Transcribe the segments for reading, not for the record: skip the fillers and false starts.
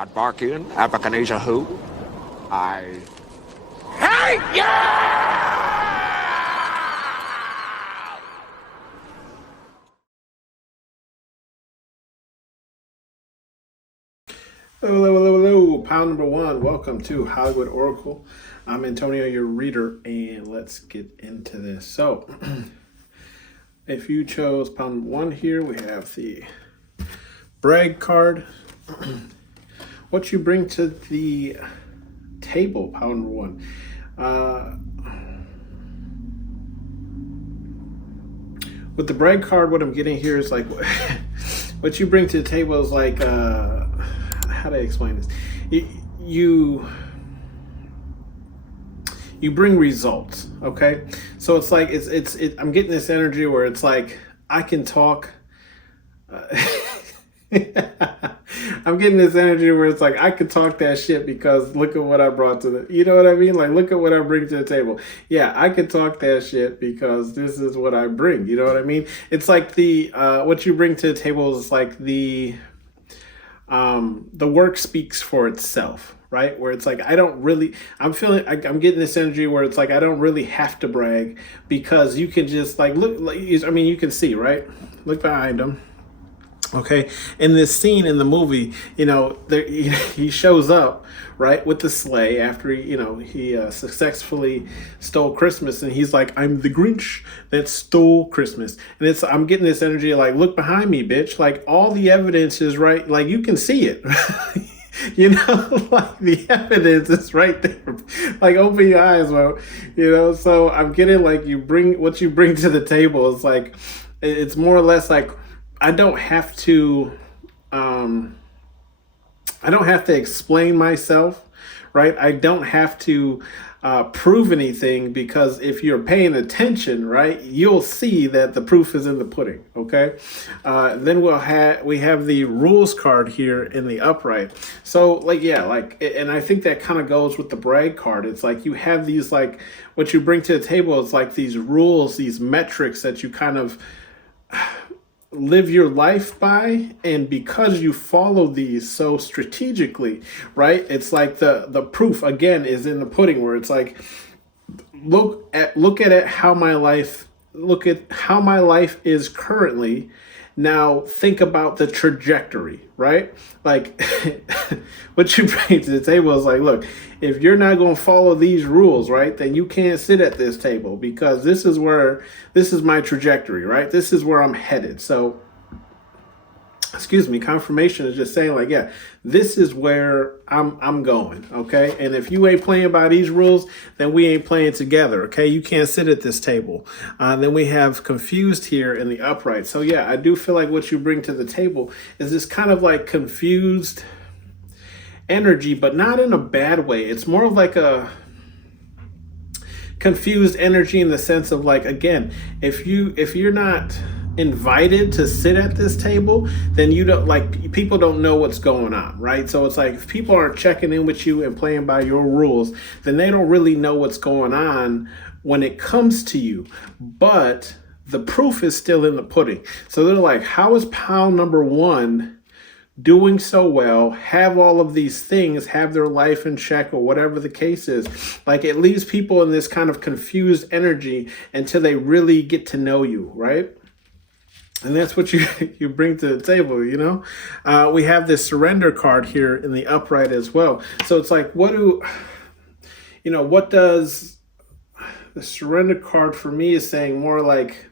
I'd bark in, Abacanesia who? I hate you! Hello, pile number one. Welcome to Hollywood Oracle. I'm Antonio, your reader, and let's get into this. So, if you chose pile number one here, we have the brag card. What you bring to the table, pile number one. With the brag card, what I'm getting here is like, what you bring to the table is like, how do I explain this? You bring results, okay? So it's like I'm getting this energy where it's like I can talk. I'm getting this energy where it's like I could talk that shit because look at what I brought to the. You know what I mean? Like look at what I bring to the table. Yeah, I could talk that shit because this is what I bring. You know what I mean? It's like the what you bring to the table is like the work speaks for itself, right? Where it's like, I'm getting this energy where it's like, I don't really have to brag because you can just like, you can see, right? Look behind him. Okay. In this scene in the movie, he shows up, right, with the sleigh after he successfully stole Christmas, and he's like, I'm the Grinch that stole Christmas. And I'm getting this energy like, look behind me, bitch. Like all the evidence is right. Like you can see it. Like the evidence is right there. Like open your eyes, bro. So I'm getting like what you bring to the table is like, it's more or less like, I don't have to explain myself, right? I don't have to prove anything because if you're paying attention, right, you'll see that the proof is in the pudding. Okay. Then we have the rules card here in the upright. So and I think that kind of goes with the brag card. It's like you have these like what you bring to the table is like these rules, these metrics that you kind of live your life by, and because you follow these so strategically, right, it's like the proof again is in the pudding, where it's like look at how my life is currently. Now think about the trajectory, right? Like what you bring to the table is like, look, if you're not going to follow these rules, right, then you can't sit at this table because this is my trajectory, right? This is where I'm headed. So, confirmation is just saying like, yeah, this is where I'm going, okay? And if you ain't playing by these rules, then we ain't playing together, okay? You can't sit at this table. Then we have confused here in the upright. So yeah, I do feel like what you bring to the table is this kind of like confused energy, but not in a bad way. It's more of like a confused energy in the sense of like, again, if you're not invited to sit at this table, then you don't like people don't know what's going on, right? So it's like if people aren't checking in with you and playing by your rules, then they don't really know what's going on when it comes to you. But the proof is still in the pudding. So they're like, how is pile number one doing so well, have all of these things, have their life in check, or whatever the case is? Like it leaves people in this kind of confused energy until they really get to know you, right? And that's what you bring to the table, We have this surrender card here in the upright as well. So it's like, what does the surrender card for me is saying more like,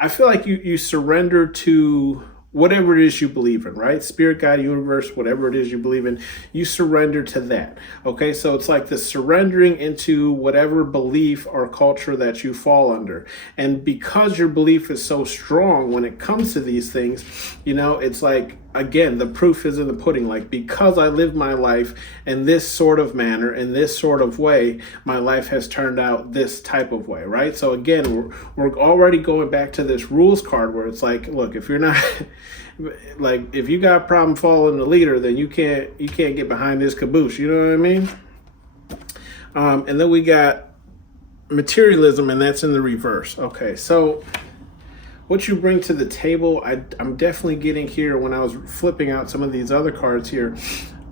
I feel like you surrender to whatever it is you believe in, right? Spirit, God, universe, whatever it is you believe in, you surrender to that. Okay, so it's like the surrendering into whatever belief or culture that you fall under. And because your belief is so strong when it comes to these things, it's like, again, the proof is in the pudding. Like, because I live my life in this sort of manner, in this sort of way, my life has turned out this type of way, right? So again, we're already going back to this rules card where it's like, look, if you're not like, if you got a problem following the leader, then you can't get behind this caboose. You know what I mean? And then we got materialism, and that's in the reverse. Okay, so what you bring to the table, I'm definitely getting here when I was flipping out some of these other cards here.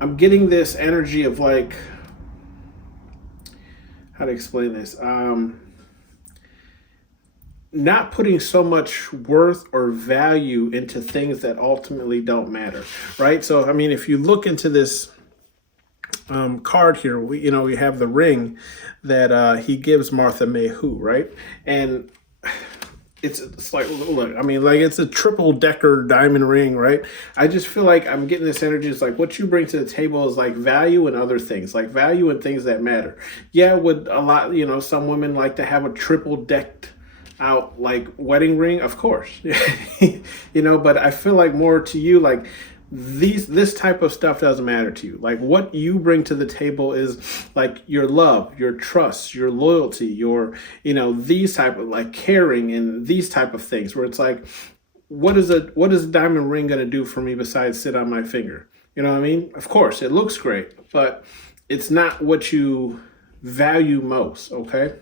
I'm getting this energy of like, how to explain this? Not putting so much worth or value into things that ultimately don't matter, right? So, I mean, if you look into this card here, we have the ring that he gives Martha Mayhew, right? And it's like, look, I mean, like, it's a triple decker diamond ring, right? I just feel like I'm getting this energy. It's like what you bring to the table is like value and other things, like value and things that matter. Yeah, would a lot, some women like to have a triple decked out like wedding ring, of course. But I feel like more to you, like this type of stuff doesn't matter to you. Like what you bring to the table is like your love, your trust, your loyalty, your these type of like caring and these type of things where it's like what is a diamond ring going to do for me besides sit on my finger? You know what I mean? Of course it looks great, but it's not what you value most. Okay.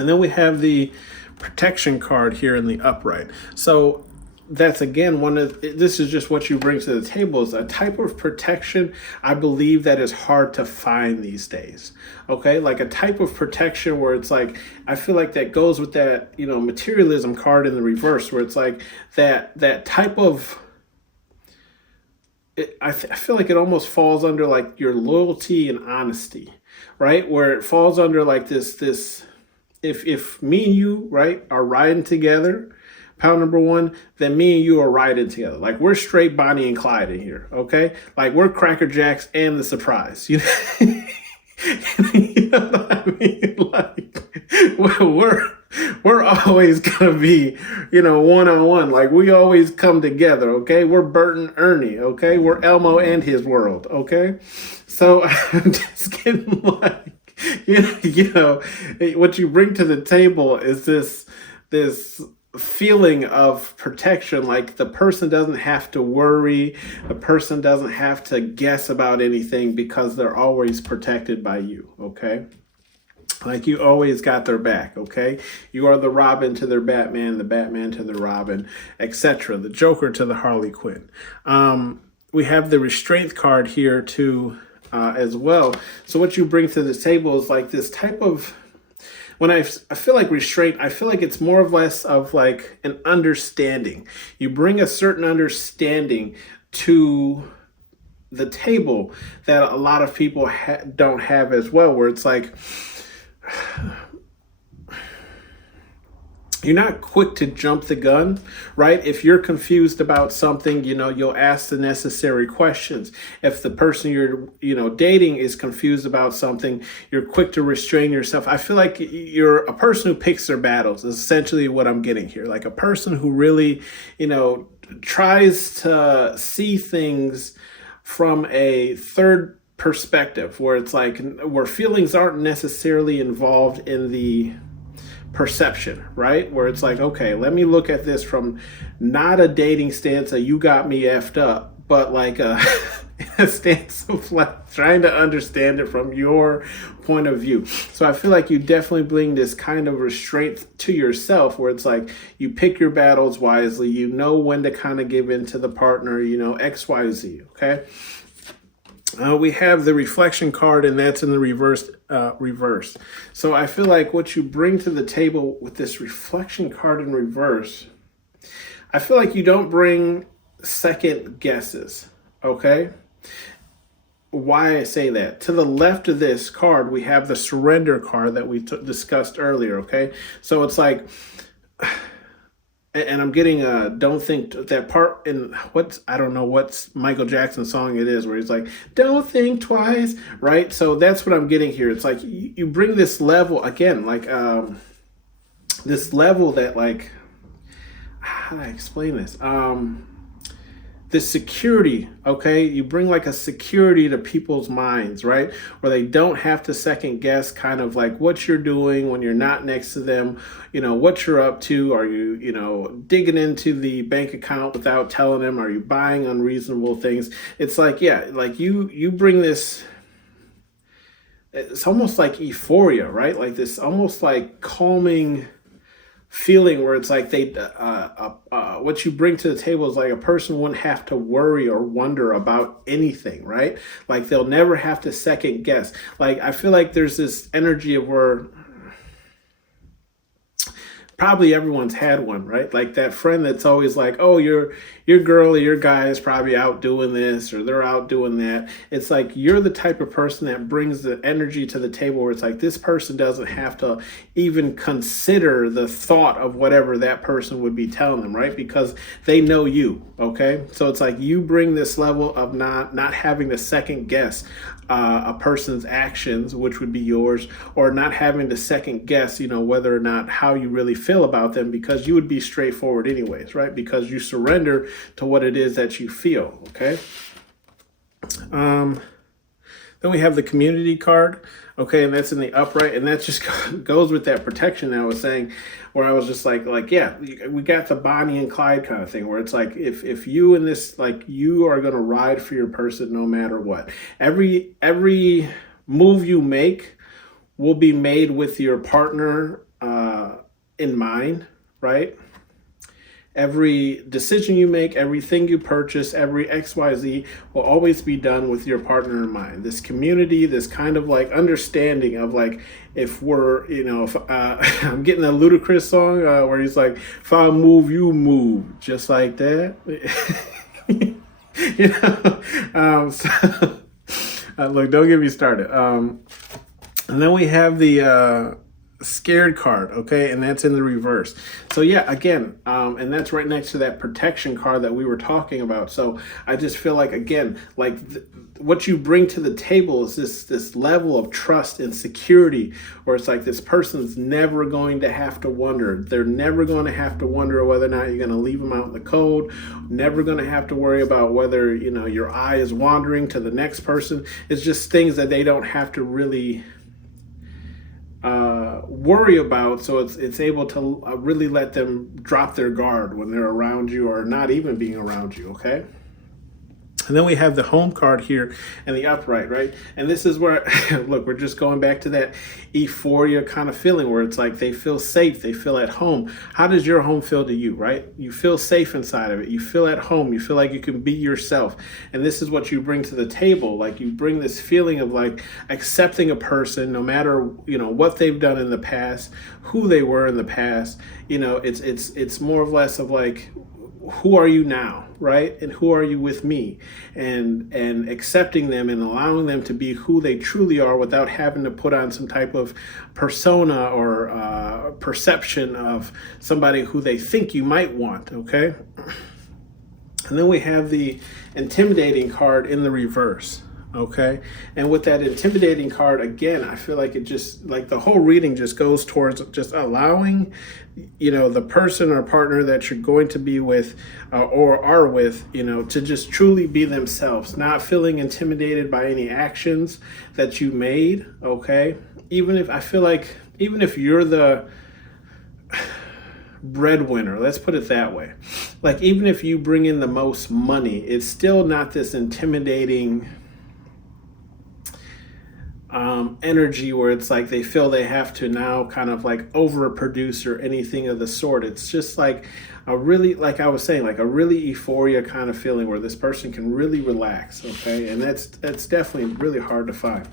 And then we have the protection card here in the upright. So that's again this is just what you bring to the table is a type of protection I believe that is hard to find these days. Okay, like a type of protection where it's like I feel like that goes with that materialism card in the reverse where it's like that type of I feel like it almost falls under like your loyalty and honesty, right? Where it falls under like this if me and you, right, are riding together, pound number one, then me and you are riding together. Like we're straight Bonnie and Clyde in here, okay? Like we're Cracker Jacks and the surprise. You know what I mean? Like we're always gonna be, one on one. Like we always come together, okay? We're Bert and Ernie, okay? We're Elmo and his world, okay? So I'm just getting like what you bring to the table is this feeling of protection. Like the person doesn't have to worry, the person doesn't have to guess about anything because they're always protected by you. Okay, like you always got their back. Okay, you are the Robin to their Batman, the Batman to the Robin, etc., the Joker to the Harley Quinn. We have the restraint card here too as well. So what you bring to the table is like this type of, when I feel like restraint, I feel like it's more or less of like an understanding. You bring a certain understanding to the table that a lot of people don't have as well, where it's like you're not quick to jump the gun, right? If you're confused about something, you'll ask the necessary questions. If the person you're, dating is confused about something, you're quick to restrain yourself. I feel like you're a person who picks their battles is essentially what I'm getting here. Like a person who really, tries to see things from a third perspective where it's like, where feelings aren't necessarily involved in the perception, right? Where it's like, okay, let me look at this from not a dating stance of you got me effed up, but like a stance of like trying to understand it from your point of view. So I feel like you definitely bring this kind of restraint to yourself where it's like you pick your battles wisely, you know when to kind of give in to the partner, XYZ, okay? We have the reflection card, and that's in the reverse. So I feel like what you bring to the table with this reflection card in reverse, I feel like you don't bring second guesses, okay? Why I say that? To the left of this card, we have the surrender card that we discussed earlier, okay? So it's like, and I'm getting don't think that part in I don't know what Michael Jackson song it is where he's like, don't think twice, right? So that's what I'm getting here. It's like you bring this level again, like this level that like, how do I explain this? The security, okay? You bring like a security to people's minds, right? Where they don't have to second guess kind of like what you're doing when you're not next to them, what you're up to. Are you, digging into the bank account without telling them? Are you buying unreasonable things? It's like, yeah, like you bring this, it's almost like euphoria, right? Like this almost like calming feeling where it's like what you bring to the table is like a person wouldn't have to worry or wonder about anything, right? Like they'll never have to second guess. Like I feel like there's this energy of where probably everyone's had one, right? Like that friend that's always like, oh, your girl or your guy is probably out doing this or they're out doing that. It's like you're the type of person that brings the energy to the table where it's like this person doesn't have to even consider the thought of whatever that person would be telling them, right? Because they know you, okay? So it's like you bring this level of not having to second guess a person's actions, which would be yours, or not having to second guess, whether or not how you really feel about them, because you would be straightforward anyways, right? Because you surrender to what it is that you feel, okay? Then we have the community card, okay, and that's in the upright, and that just goes with that protection that I was saying, where I was just like, yeah, we got the Bonnie and Clyde kind of thing, where it's like, if you in this, like, you are going to ride for your person no matter what. Every move you make will be made with your partner in mind, right? Every decision you make, everything you purchase, every XYZ will always be done with your partner in mind. This community, this kind of like understanding of like, if we're, if I'm getting a Ludacris song where he's like, if I move, you move, just like that. Look, don't get me started. And then we have the scared card, okay, and that's in the reverse. So yeah, again, and that's right next to that protection card that we were talking about. So I just feel like, again, like what you bring to the table is this level of trust and security, where it's like this person's never going to have to wonder. They're never going to have to wonder whether or not you're going to leave them out in the cold. Never going to have to worry about whether your eye is wandering to the next person. It's just things that they don't have to really worry about, so it's able to really let them drop their guard when they're around you or not even being around you, okay? And then we have the home card here and the upright, right? And this is where, look, we're just going back to that euphoria kind of feeling where it's like they feel safe, they feel at home. How does your home feel to you, right? You feel safe inside of it. You feel at home. You feel like you can be yourself. And this is what you bring to the table. Like you bring this feeling of like accepting a person no matter, what they've done in the past, who they were in the past. It's more or less of like, who are you now, right? And who are you with me? And accepting them and allowing them to be who they truly are without having to put on some type of persona or perception of somebody who they think you might want, okay? And then we have the intimidating card in the reverse. Okay. And with that intimidating card, again, I feel like it just, like the whole reading just goes towards just allowing, the person or partner that you're going to be with or are with, to just truly be themselves, not feeling intimidated by any actions that you made. Okay. Even if you're the breadwinner, let's put it that way. Like, even if you bring in the most money, it's still not this intimidating energy where it's like they feel they have to now kind of like overproduce or anything of the sort. It's just like a really, like I was saying, like a really euphoria kind of feeling where this person can really relax, okay? And that's definitely really hard to find.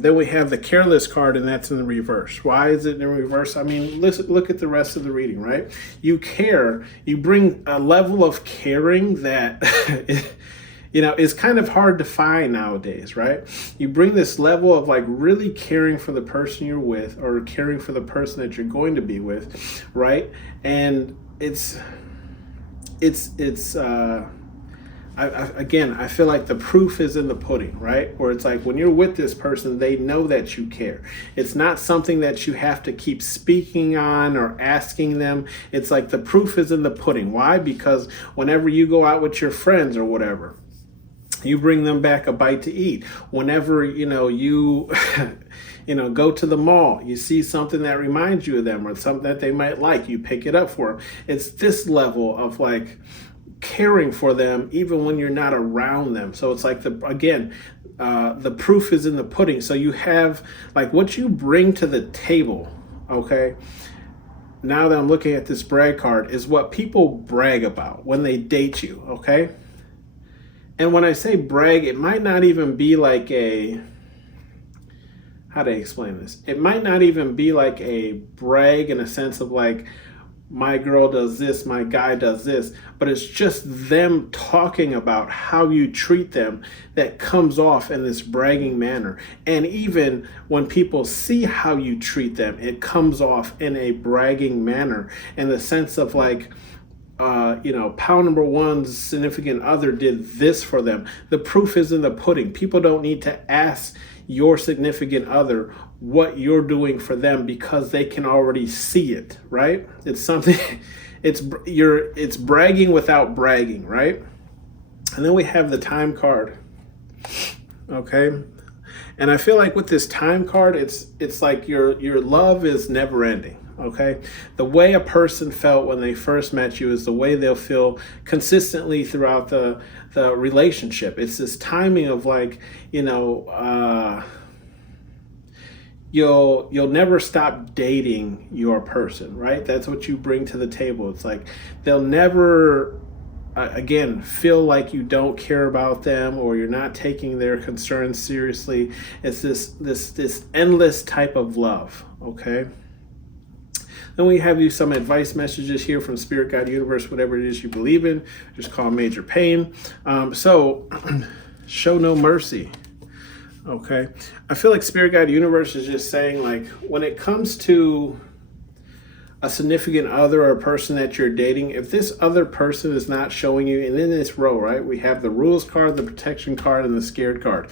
Then we have the careless card, and that's in the reverse. Why is it in reverse? I mean, look at the rest of the reading, right? You care, you bring a level of caring that it's kind of hard to find nowadays, right? You bring this level of like really caring for the person you're with or caring for the person that you're going to be with, right? And I feel like the proof is in the pudding, right? Where it's like when you're with this person, they know that you care. It's not something that you have to keep speaking on or asking them. It's like the proof is in the pudding. Why? Because whenever you go out with your friends or whatever, you bring them back a bite to eat. Whenever, you go to the mall, you see something that reminds you of them or something that they might like, you pick it up for them. It's this level of like caring for them even when you're not around them. So it's like, the proof is in the pudding. So you have like what you bring to the table, okay? now that I'm looking at this brag card, is what people brag about when they date you, okay? And when I say brag, it might not even be like a, how do I explain this? It might not even be like a brag in a sense of like, my girl does this, my guy does this, but it's just them talking about how you treat them that comes off in this bragging manner. And even when people see how you treat them, it comes off in a bragging manner in the sense of like, pal number one's significant other did this for them. The proof is in the pudding. People don't need to ask your significant other what you're doing for them because they can already see it, right? It's something, it's bragging without bragging, right? And then we have the time card, okay? And I feel like with this time card, it's like your love is never ending. Okay, the way a person felt when they first met you is the way they'll feel consistently throughout the relationship. It's this timing of like, you'll never stop dating your person, right? That's what you bring to the table. It's like they'll never again feel like you don't care about them or you're not taking their concerns seriously. It's this endless type of love, okay? Then we have you some advice messages here from Spirit, God, Universe, whatever it is you believe in. Just call major pain. So show no mercy. Okay. I feel like Spirit, God, Universe is just saying like when it comes to a significant other or a person that you're dating, if this other person is not showing you, and in this row, right, we have the rules card, the protection card, and the scared card.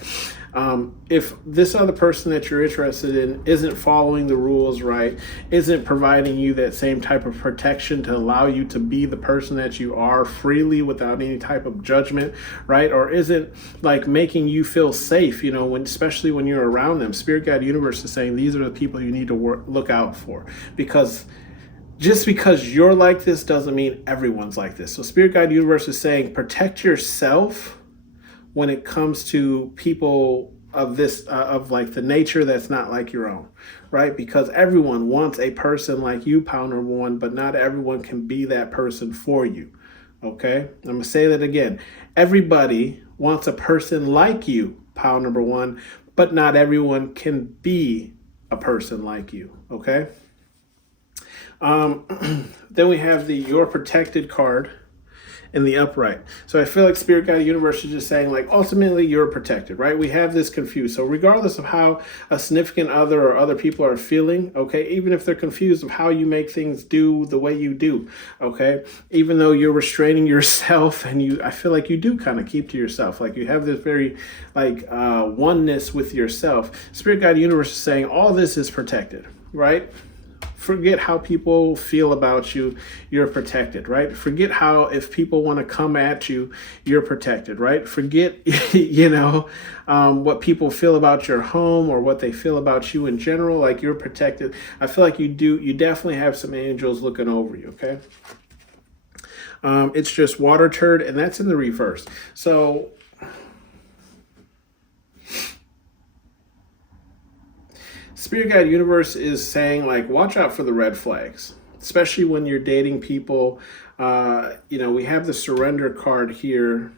If this other person that you're interested in isn't following the rules right, isn't providing you that same type of protection to allow you to be the person that you are freely without any type of judgment, right? Or isn't like making you feel safe, especially when you're around them. Spirit, God, Universe is saying these are the people you need to look out for, because just because you're like this doesn't mean everyone's like this. So Spirit, God, Universe is saying protect yourself when it comes to people of this, of like the nature that's not like your own, right? Because everyone wants a person like you, pal number one, but not everyone can be that person for you, okay? I'm gonna say that again. Everybody wants a person like you, pal number one, but not everyone can be a person like you, okay? Then we have the You're Protected card in the upright. So I feel like Spirit, God, Universe is just saying like ultimately you're protected, right? We have this confused. So regardless of how a significant other or other people are feeling, okay, even if they're confused of how you make things do the way you do, okay, even though you're restraining yourself and I feel like you do kind of keep to yourself, like you have this very like oneness with yourself. Spirit, God, Universe is saying all this is protected, right? Forget how people feel about you, you're protected, right? Forget how if people want to come at you, you're protected, right? Forget, what people feel about your home or what they feel about you in general, like you're protected. I feel like you definitely have some angels looking over you, okay? It's just water turd, and that's in the reverse. So Spirit, God, Universe is saying like watch out for the red flags, especially when you're dating people. We have the surrender card here.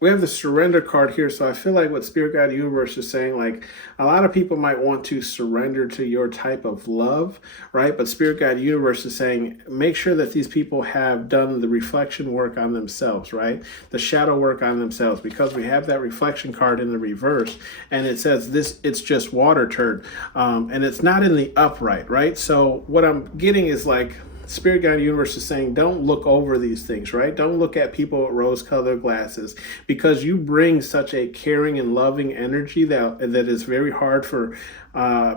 We have the surrender card here, so I feel like what Spirit, God, Universe is saying, like a lot of people might want to surrender to your type of love, right? But Spirit, God, Universe is saying make sure that these people have done the reflection work on themselves, right? The shadow work on themselves, because we have that reflection card in the reverse, and it says it's just water turd, and it's not in the upright, right? So what I'm getting is like Spirit, God, Universe is saying don't look over these things, right? Don't look at people with rose-colored glasses, because you bring such a caring and loving energy that is very hard for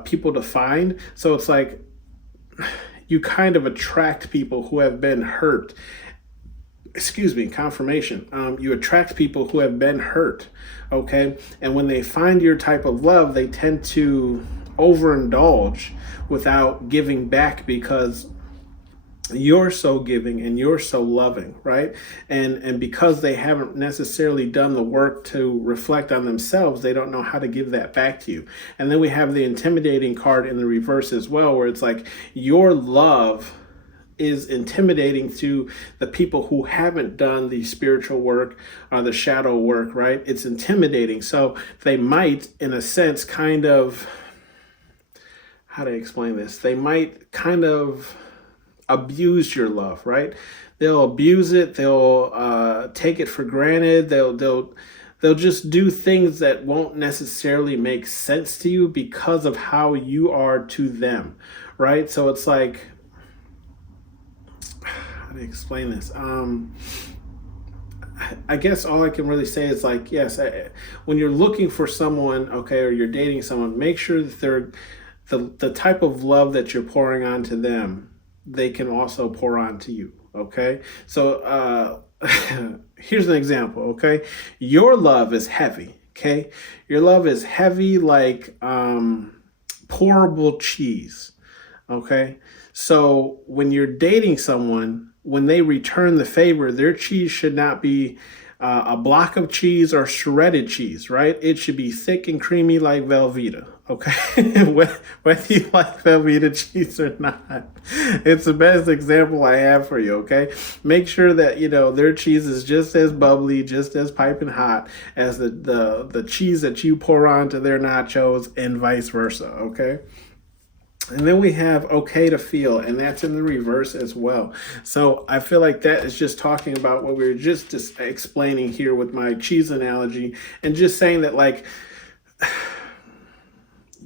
people to find. So it's like you kind of attract people who have been hurt. Confirmation. You attract people who have been hurt, okay? And when they find your type of love, they tend to overindulge without giving back, because you're so giving and you're so loving, right? And because they haven't necessarily done the work to reflect on themselves, they don't know how to give that back to you. And then we have the intimidating card in the reverse as well, where it's like your love is intimidating to the people who haven't done the spiritual work or the shadow work, right? It's intimidating. So they might, in a sense, kind of, how to explain this? They might kind of abuse your love, right? They'll abuse it. They'll take it for granted. They'll just do things that won't necessarily make sense to you because of how you are to them, right? So it's like, how to explain this? I guess all I can really say is like, yes, when you're looking for someone, okay, or you're dating someone, make sure that they're the type of love that you're pouring onto them, they can also pour onto you. Okay, so here's an example. Okay, your love is heavy. Okay, your love is heavy like pourable cheese. Okay, so when you're dating someone, when they return the favor, their cheese should not be a block of cheese or shredded cheese, right? It should be thick and creamy like Velveeta, okay? Whether you like Velveeta cheese or not, it's the best example I have for you, okay? Make sure that, you know, their cheese is just as bubbly, just as piping hot as the cheese that you pour onto their nachos and vice versa, okay? And then we have okay to feel, and that's in the reverse as well. So I feel like that is just talking about what we were just explaining here with my cheese analogy, and just saying that, like,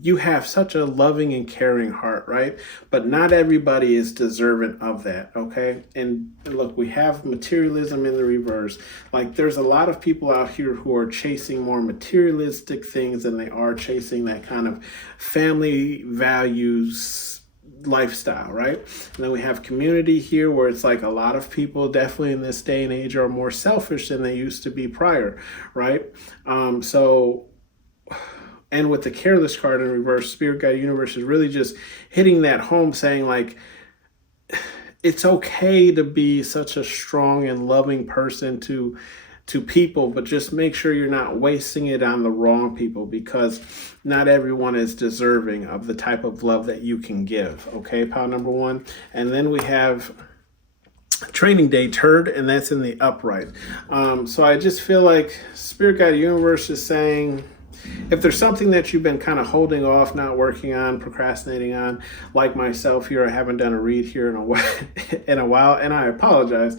you have such a loving and caring heart, right? But not everybody is deserving of that, okay? And look, we have materialism in the reverse. Like, there's a lot of people out here who are chasing more materialistic things than they are chasing that kind of family values lifestyle, right? And then we have community here, where it's like a lot of people definitely in this day and age are more selfish than they used to be prior, right? And with the careless card in reverse, Spirit Guide Universe is really just hitting that home, saying like, it's okay to be such a strong and loving person to people, but just make sure you're not wasting it on the wrong people, because not everyone is deserving of the type of love that you can give. Okay, pile number one. And then we have Training Day Turd, and that's in the upright. So I just feel like Spirit Guide Universe is saying, if there's something that you've been kind of holding off, not working on, procrastinating on, like myself here, I haven't done a read here in a while, and I apologize.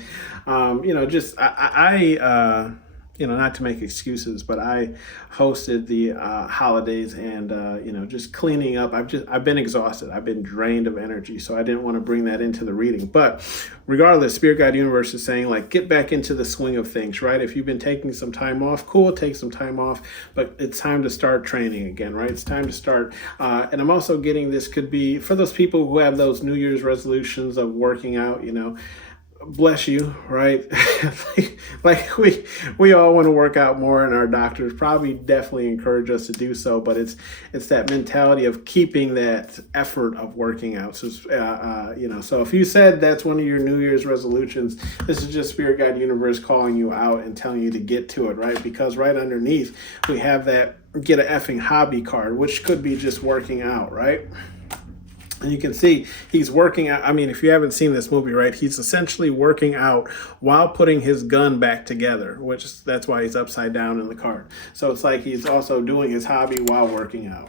Not to make excuses, but I hosted the holidays, and just cleaning up. I've been exhausted. I've been drained of energy, so I didn't want to bring that into the reading. But regardless, Spirit Guide Universe is saying, like, get back into the swing of things, right? If you've been taking some time off, cool, take some time off, but it's time to start training again, right? It's time to start. And I'm also getting, this could be for those people who have those New Year's resolutions of working out, bless you, right? like we all want to work out more, and our doctors probably definitely encourage us to do so, but it's that mentality of keeping that effort of working out. So so if you said that's one of your New Year's resolutions, this is just Spirit Guide Universe calling you out and telling you to get to it, right? Because right underneath we have that get a effing hobby card, which could be just working out, right? And you can see he's working out. I mean, if you haven't seen this movie, right, he's essentially working out while putting his gun back together, which that's why he's upside down in the card. So it's like he's also doing his hobby while working out.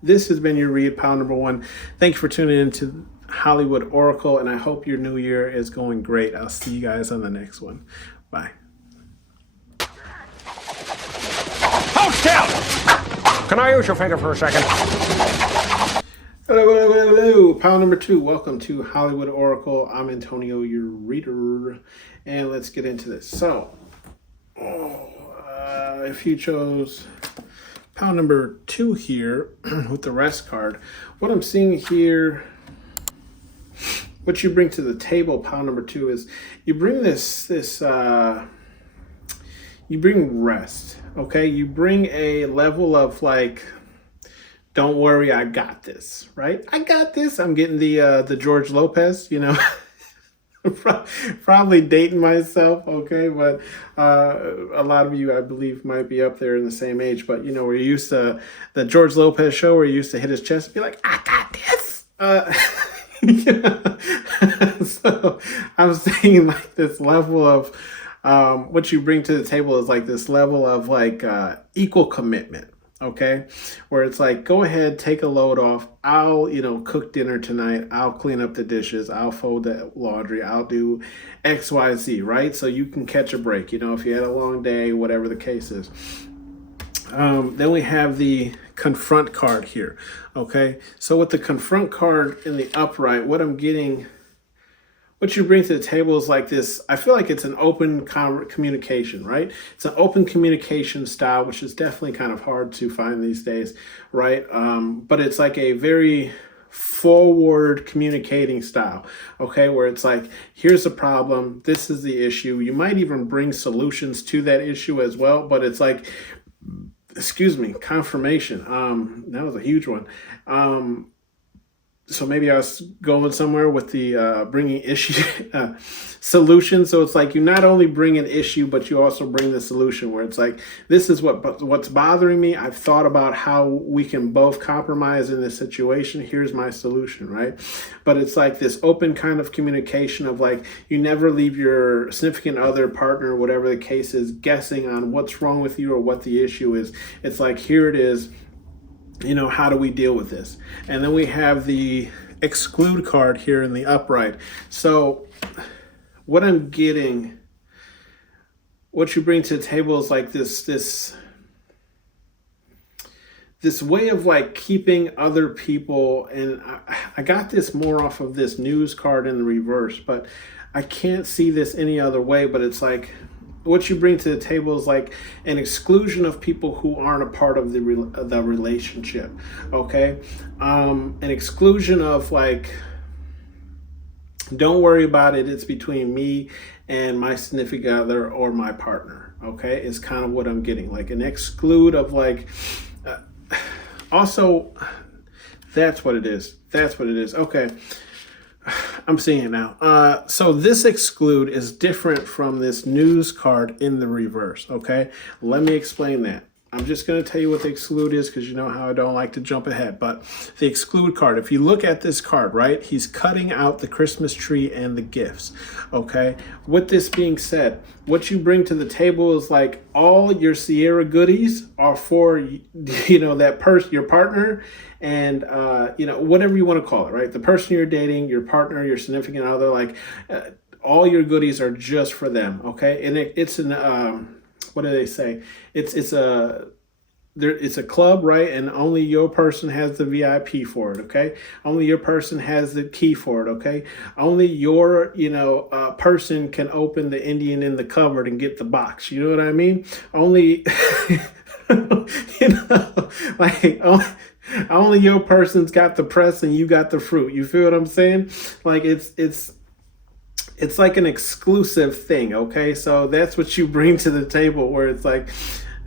This has been your read, pile number one. Thank you for tuning in to Hollywood Oracle, and I hope your new year is going great. I'll see you guys on the next one. Bye. Hold still! Can I use your finger for a second? Hello. Pile number two. Welcome to Hollywood Oracle. I'm Antonio, your reader, and let's get into this. So, if you chose pile number two here with the rest card, what I'm seeing here, what you bring to the table, pile number two, is you bring you bring rest. Okay, you bring a level of like, don't worry, I got this, right? I got this. I'm getting the George Lopez, Probably dating myself, okay, but a lot of you, I believe, might be up there in the same age. But we're used to the George Lopez show where he used to hit his chest and be like, "I got this." Yeah. So I'm saying like this level of what you bring to the table is like this level of like equal commitment. Okay, where it's like, go ahead, take a load off. I'll, cook dinner tonight. I'll clean up the dishes. I'll fold the laundry. I'll do X, Y, Z, right? So you can catch a break, if you had a long day, whatever the case is. Then we have the confront card here. Okay, so with the confront card in the upright, what you bring to the table is like this. I feel like it's an open communication, right? It's an open communication style, which is definitely kind of hard to find these days, right? But it's like a very forward communicating style, okay? Where it's like, here's the problem, this is the issue. You might even bring solutions to that issue as well, but it's like, confirmation. That was a huge one. So maybe I was going somewhere with the bringing issue solution. So it's like you not only bring an issue, but you also bring the solution. Where it's like, this is what's bothering me. I've thought about how we can both compromise in this situation. Here's my solution, right? But it's like this open kind of communication of like, you never leave your significant other, partner, whatever the case is, guessing on what's wrong with you or what the issue is. It's like, here it is. How do we deal with this? And then we have the exclude card here in the upright. So what I'm getting, what you bring to the table is like this way of like keeping other people, and I got this more off of this news card in the reverse, but I can't see this any other way. But it's like, what you bring to the table is like an exclusion of people who aren't a part of the relationship, okay? An exclusion of like, don't worry about it, it's between me and my significant other or my partner, okay? Is kind of what I'm getting, like an exclude of like, also, that's what it is. Okay. I'm seeing it now. So this exclude is different from this news card in the reverse, okay? Let me explain that. I'm just going to tell you what the exclude is because you know how I don't like to jump ahead. But the exclude card, if you look at this card, right, he's cutting out the Christmas tree and the gifts, okay? With this being said, what you bring to the table is like all your Sierra goodies are for, that person, your partner, and, whatever you want to call it, right? The person you're dating, your partner, your significant other, like all your goodies are just for them, okay? And it's an... what do they say? It's a club, right? And only your person has the VIP for it, okay? Only your person has the key for it, okay? Only your, person can open the Indian in the cupboard and get the box. You know what I mean? Only, like only your person's got the press and you got the fruit. You feel what I'm saying? Like it's like an exclusive thing, okay? So that's what you bring to the table, where it's like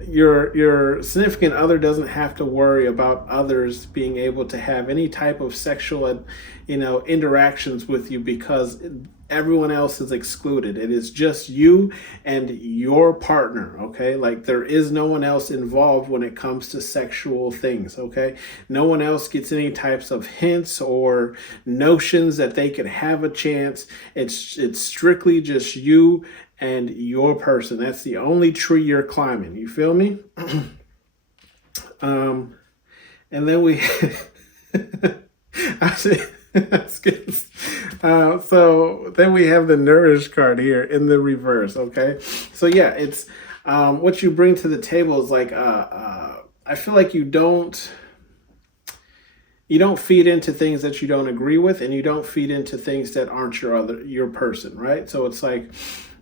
your significant other doesn't have to worry about others being able to have any type of sexual, interactions with you because everyone else is excluded. It is just you and your partner, okay? Like there is no one else involved when it comes to sexual things, okay? No one else gets any types of hints or notions that they could have a chance. It's strictly just you and your person. That's the only tree you're climbing. You feel me? And then we so then we have the nourish card here in the reverse, okay? So yeah, it's what you bring to the table is like I feel like you don't feed into things that you don't agree with, and you don't feed into things that aren't your person, right? So it's like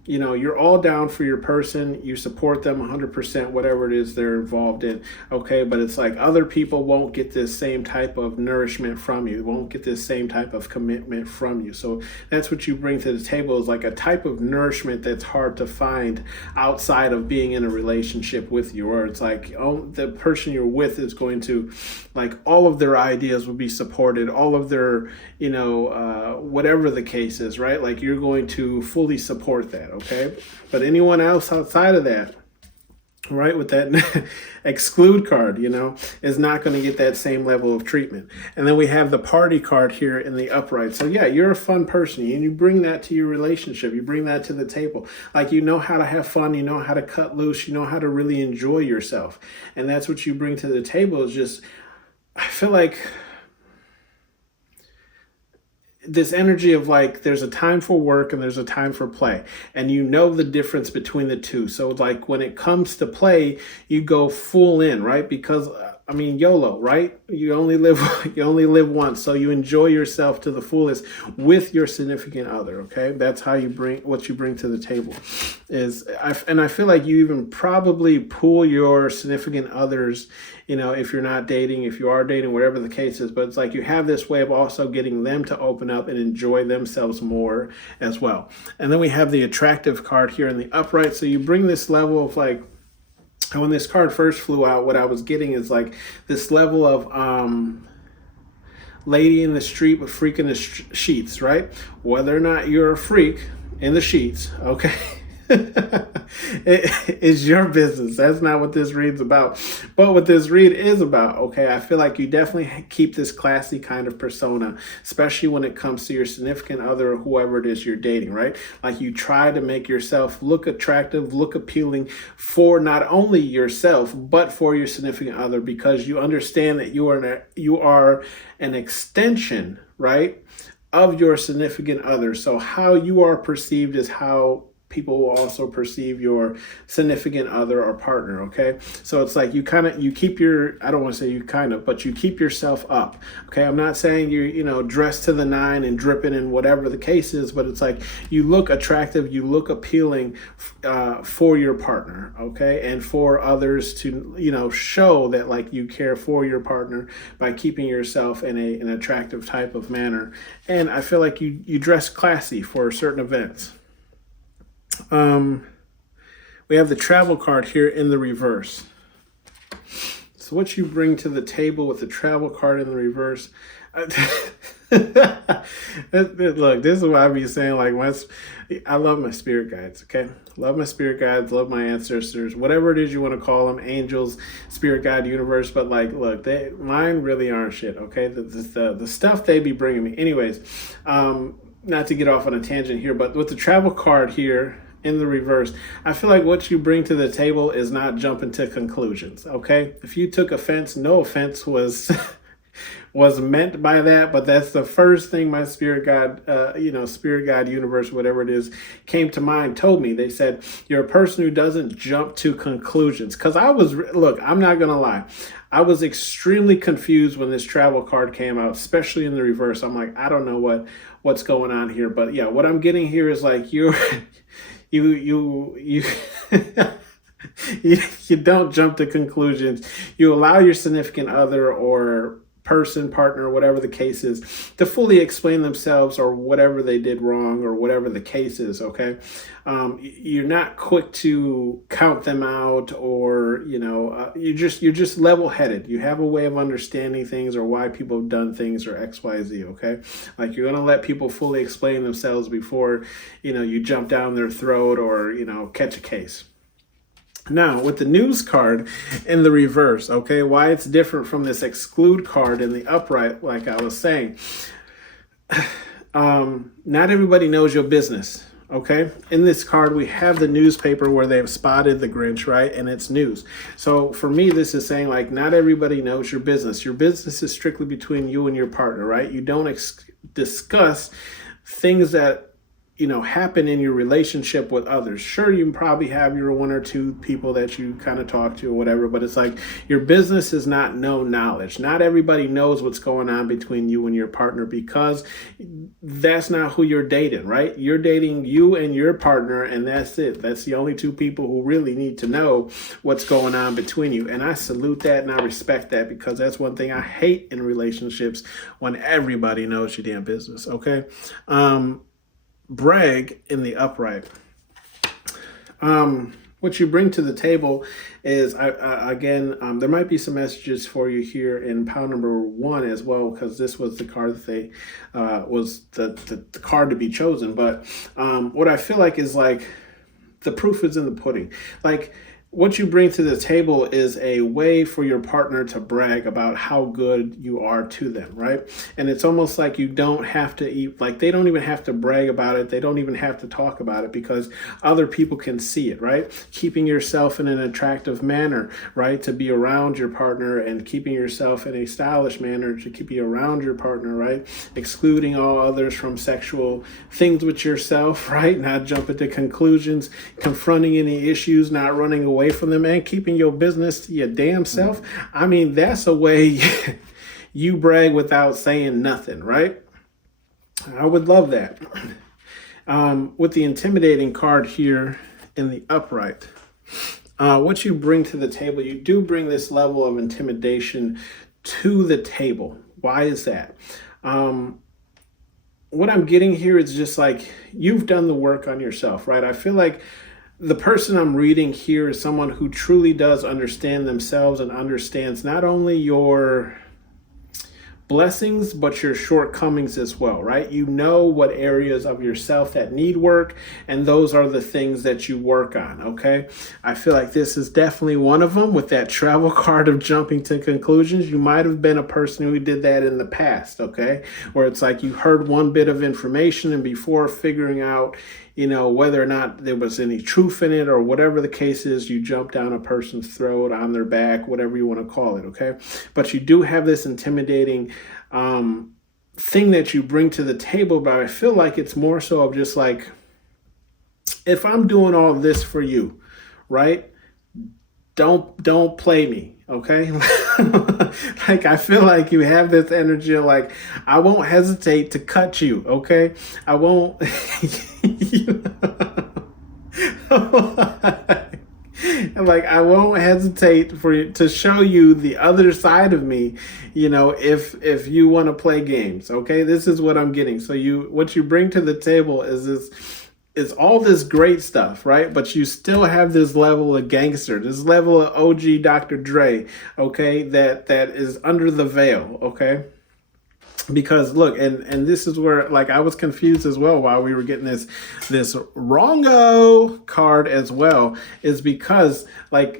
you're all down for your person. You support them 100%, whatever it is they're involved in. Okay. But it's like other people won't get this same type of nourishment from you, won't get this same type of commitment from you. So that's what you bring to the table, is like a type of nourishment that's hard to find outside of being in a relationship with you. Or it's like, oh, the person you're with is going to, like, all of their ideas will be supported, all of their, whatever the case is, right? Like, you're going to fully support that. Okay. But anyone else outside of that, right, with that exclude card, is not going to get that same level of treatment. And then we have the party card here in the upright. So yeah, you're a fun person, and you bring that to your relationship. You bring that to the table. Like, you know how to have fun, you know how to cut loose, you know how to really enjoy yourself. And that's what you bring to the table. Is just, I feel like this energy of like, there's a time for work and there's a time for play, and you know the difference between the two. So like, when it comes to play, you go full in, right? Because YOLO, right? You only live once, so you enjoy yourself to the fullest with your significant other. Okay, that's how you bring what you bring to the table. And I feel like you even probably pull your significant others, if you're not dating, if you are dating, whatever the case is. But it's like, you have this way of also getting them to open up and enjoy themselves more as well. And then we have the attractive card here in the upright. So you bring this level of like, when this card first flew out, what I was getting is like this level of lady in the street with freak in the sheets, right? Whether or not you're a freak in the sheets, okay? It is your business. That's not what this read's about. But what this read is about, okay, I feel like you definitely keep this classy kind of persona, especially when it comes to your significant other or whoever it is you're dating, right? Like, you try to make yourself look attractive, look appealing for not only yourself, but for your significant other, because you understand that you are an extension, right, of your significant other. So how you are perceived is how people will also perceive your significant other or partner. Okay. So it's like, you keep I don't want to say but you keep yourself up. Okay. I'm not saying you're, dressed to the nine and dripping and whatever the case is, but it's like, you look attractive, you look appealing for your partner. Okay. And for others to, show that like you care for your partner by keeping yourself in an attractive type of manner. And I feel like you dress classy for certain events. We have the travel card here in the reverse. So what you bring to the table with the travel card in the reverse. Look, this is what I be saying. Like, I love my spirit guides. Okay, love my spirit guides. Love my ancestors. Whatever it is you want to call them, angels, spirit guide, universe. But like, look, mine really aren't shit. Okay, the stuff they be bringing me. Anyways, not to get off on a tangent here, but with the travel card here in the reverse, I feel like what you bring to the table is not jumping to conclusions. Okay, if you took offense, no offense was meant by that, but that's the first thing my spirit guide, spirit guide, universe, whatever it is, came to mind, told me. They said, you're a person who doesn't jump to conclusions. Because I'm not gonna lie, I was extremely confused when this travel card came out, especially in the reverse. I'm like, I don't know what's going on here. But yeah, what I'm getting here is like, you don't jump to conclusions. You allow your significant other or person, partner, whatever the case is, to fully explain themselves or whatever they did wrong or whatever the case is. Okay. You're not quick to count them out, or, you're just level headed. You have a way of understanding things or why people have done things or X, Y, Z. Okay. Like, you're going to let people fully explain themselves before, you jump down their throat or, catch a case. Now, with the news card in the reverse, okay, why it's different from this exclude card in the upright, like I was saying, not everybody knows your business, okay? In this card, we have the newspaper where they've spotted the Grinch, right? And it's news. So for me, this is saying like, not everybody knows your business. Your business is strictly between you and your partner, right? You don't discuss things that happen in your relationship with others. Sure, you probably have your one or two people that you kind of talk to or whatever, but it's like your business is not known knowledge. Not everybody knows what's going on between you and your partner, because that's not who you're dating, right? You're dating you and your partner, and that's it. That's the only two people who really need to know what's going on between you. And I salute that and I respect that, because that's one thing I hate in relationships, when everybody knows your damn business, okay? Brag in the upright. What you bring to the table is, again, there might be some messages for you here in pile number 1 as well, because this was the card that they was the card to be chosen. But what I feel like is like the proof is in the pudding. Like, what you bring to the table is a way for your partner to brag about how good you are to them, right? And it's almost like you don't have to they don't even have to brag about it. They don't even have to talk about it, because other people can see it, right? Keeping yourself in an attractive manner, right? To be around your partner, and keeping yourself in a stylish manner to keep you around your partner, right? Excluding all others from sexual things with yourself, right? Not jumping to conclusions, confronting any issues, not running away from them, and keeping your business to your damn self. I mean, that's a way you brag without saying nothing, right? I would love that. With the intimidating card here in the upright, what you bring to the table, you do bring this level of intimidation to the table. Why is that? What I'm getting here is just like, you've done the work on yourself, right? I feel like the person I'm reading here is someone who truly does understand themselves and understands not only your blessings, but your shortcomings as well, right? You know what areas of yourself that need work, and those are the things that you work on, okay? I feel like this is definitely one of them with that travel card of jumping to conclusions. You might have been a person who did that in the past, okay? Where it's like you heard one bit of information, and before figuring out, whether or not there was any truth in it or whatever the case is, you jump down a person's throat, on their back, whatever you want to call it, okay? But you do have this intimidating thing that you bring to the table, but I feel like it's more so of just like, if I'm doing all this for you, right? Don't play me, okay? Like, I feel like you have this energy of like, I won't hesitate to cut you, okay? I won't like, I won't hesitate for you to show you the other side of me, if you want to play games, okay? This is what I'm getting. So what you bring to the table is all this great stuff, right? But you still have this level of gangster, this level of OG Dr. Dre, okay? That is under the veil, okay? Because look, and this is where, like, I was confused as well while we were getting this wrongo card as well, is because, like,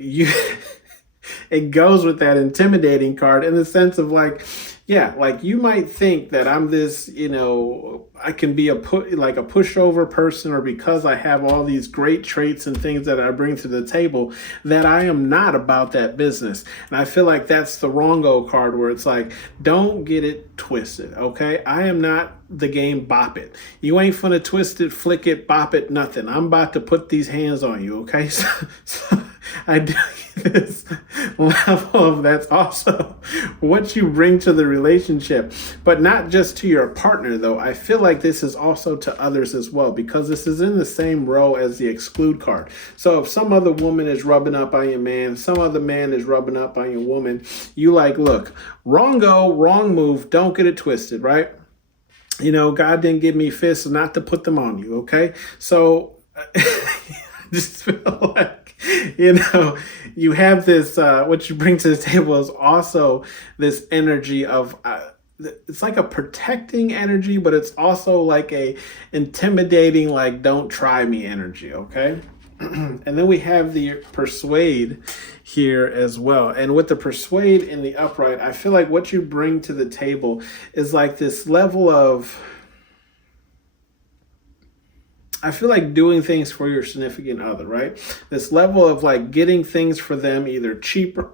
it goes with that intimidating card in the sense of like, yeah, like, you might think that I'm this, I can be a pushover person, or because I have all these great traits and things that I bring to the table, that I am not about that business. And I feel like that's the wrongo card, where it's like, don't get it twisted, okay? I am not the game Bop It. You ain't finna twist it, flick it, bop it, nothing. I'm about to put these hands on you, okay? So I do this level of, that's also what you bring to the relationship, but not just to your partner though. I feel like this is also to others as well, because this is in the same row as the exclude card. So if some other woman is rubbing up on your man, some other man is rubbing up on your woman, you like, look, wrong move, don't get it twisted, right? God didn't give me fists not to put them on you, okay? So I just feel like, you have this, what you bring to the table is also this energy of, it's like a protecting energy, but it's also like a intimidating, like, don't try me energy, okay? And then we have the persuade here as well. And with the persuade in the upright, I feel like what you bring to the table is like this level of, I feel like doing things for your significant other, right? This level of like getting things for them either cheaper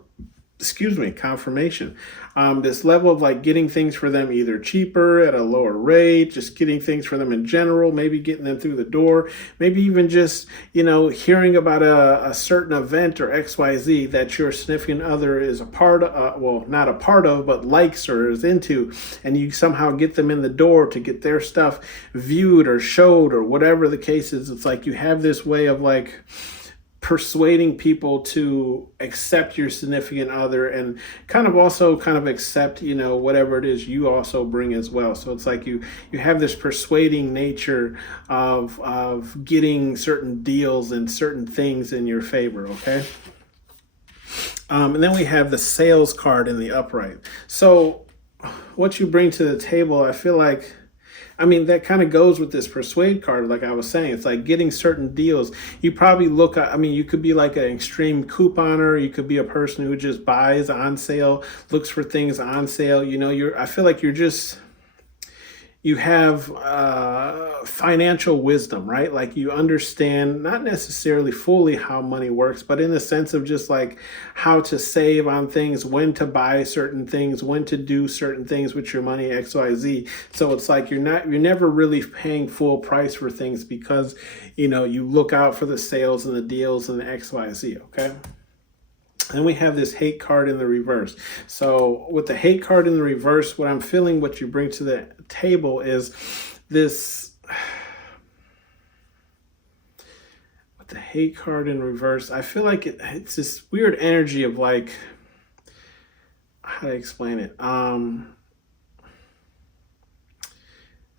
confirmation. This level of like getting things for them either cheaper at a lower rate, just getting things for them in general, maybe getting them through the door, maybe even just, hearing about a certain event or XYZ that your significant other is a part of, well, not a part of, but likes or is into, and you somehow get them in the door to get their stuff viewed or showed or whatever the case is. It's like you have this way of like persuading people to accept your significant other and kind of accept, whatever it is you also bring as well. So it's like you have this persuading nature of getting certain deals and certain things in your favor. Okay. And then we have the sales card in the upright. So what you bring to the table, I feel like, that kind of goes with this persuade card. Like I was saying, it's like getting certain deals. You probably you could be like an extreme couponer. You could be a person who just buys on sale, looks for things on sale. I feel like you have financial wisdom, right? Like you understand not necessarily fully how money works, but in the sense of just like how to save on things, when to buy certain things, when to do certain things with your money, XYZ. So it's like you're never really paying full price for things because, you look out for the sales and the deals and the XYZ, okay? And we have this hate card in the reverse. So with the hate card in the reverse, what I'm feeling what you bring to the table is this. With the hate card in reverse, I feel like it's this weird energy of like, how to explain it?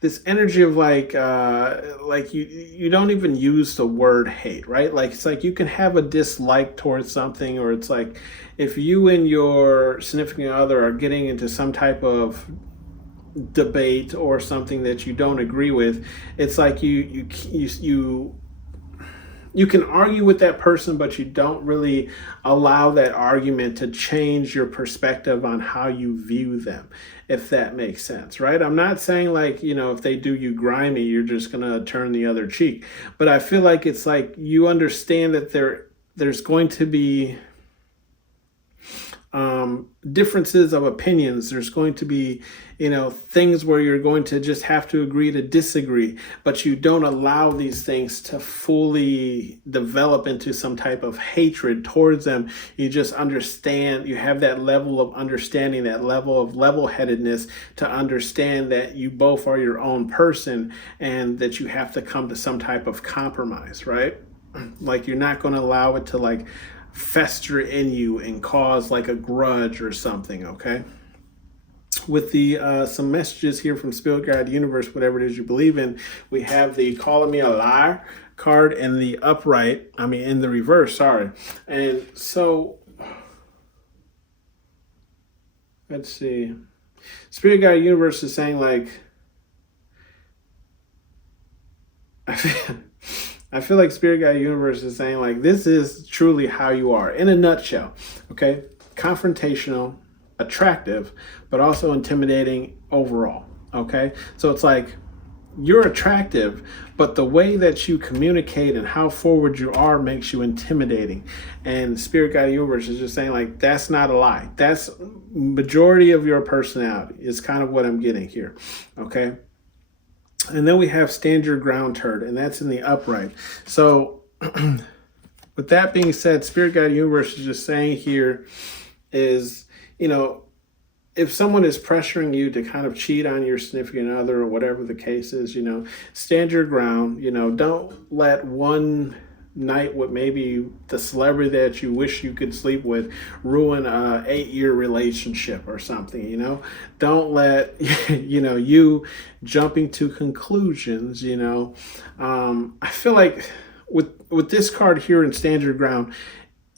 This energy of like you don't even use the word hate, right? Like it's like you can have a dislike towards something, or it's like if you and your significant other are getting into some type of debate or something that you don't agree with, it's like you can argue with that person, but you don't really allow that argument to change your perspective on how you view them, if that makes sense, right? I'm not saying like, if they do you grimy, you're just going to turn the other cheek. But I feel like it's like you understand that there's going to be differences of opinions. There's going to be, things where you're going to just have to agree to disagree, but you don't allow these things to fully develop into some type of hatred towards them. You just understand, you have that level of understanding, that level of level-headedness to understand that you both are your own person and that you have to come to some type of compromise, right? Like you're not going to allow it to like fester in you and cause like a grudge or something, okay? With the some messages here from Spirit Guide Universe, whatever it is you believe in, we have the calling me a liar card in the upright, in the reverse, sorry. And so, let's see. Spirit Guide Universe is saying like, I feel like Spirit Guide Universe is saying like, this is truly how you are in a nutshell, okay? Confrontational, attractive, but also intimidating overall, okay? So it's like, you're attractive, but the way that you communicate and how forward you are makes you intimidating. And Spirit Guide Universe is just saying like, that's not a lie. That's majority of your personality is kind of what I'm getting here, okay? And then we have stand your ground turd, and that's in the upright. So with that being said, Spirit Guide Universe is just saying here is, if someone is pressuring you to kind of cheat on your significant other or whatever the case is, stand your ground, don't let one night with maybe the celebrity that you wish you could sleep with ruin a 8-year relationship or something. Don't let you jumping to conclusions. I feel like with this card here in stand your ground,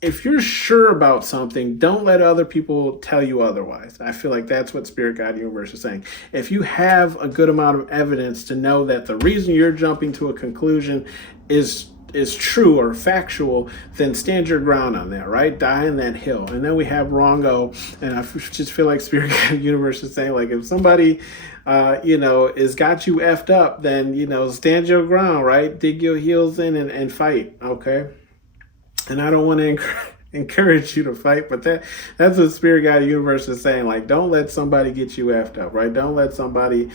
if you're sure about something, don't let other people tell you otherwise. I feel like that's what Spirit Guide Universe is saying. If you have a good amount of evidence to know that the reason you're jumping to a conclusion is true or factual, then stand your ground on that, right? Die on that hill. And then we have Rongo, and I just feel like Spirit Guide Universe is saying, like, if somebody, is got you effed up, then, stand your ground, right? Dig your heels in and fight, okay? And I don't want to encourage you to fight, but that's what Spirit Guide Universe is saying. Like, don't let somebody get you effed up, right? Don't let somebody,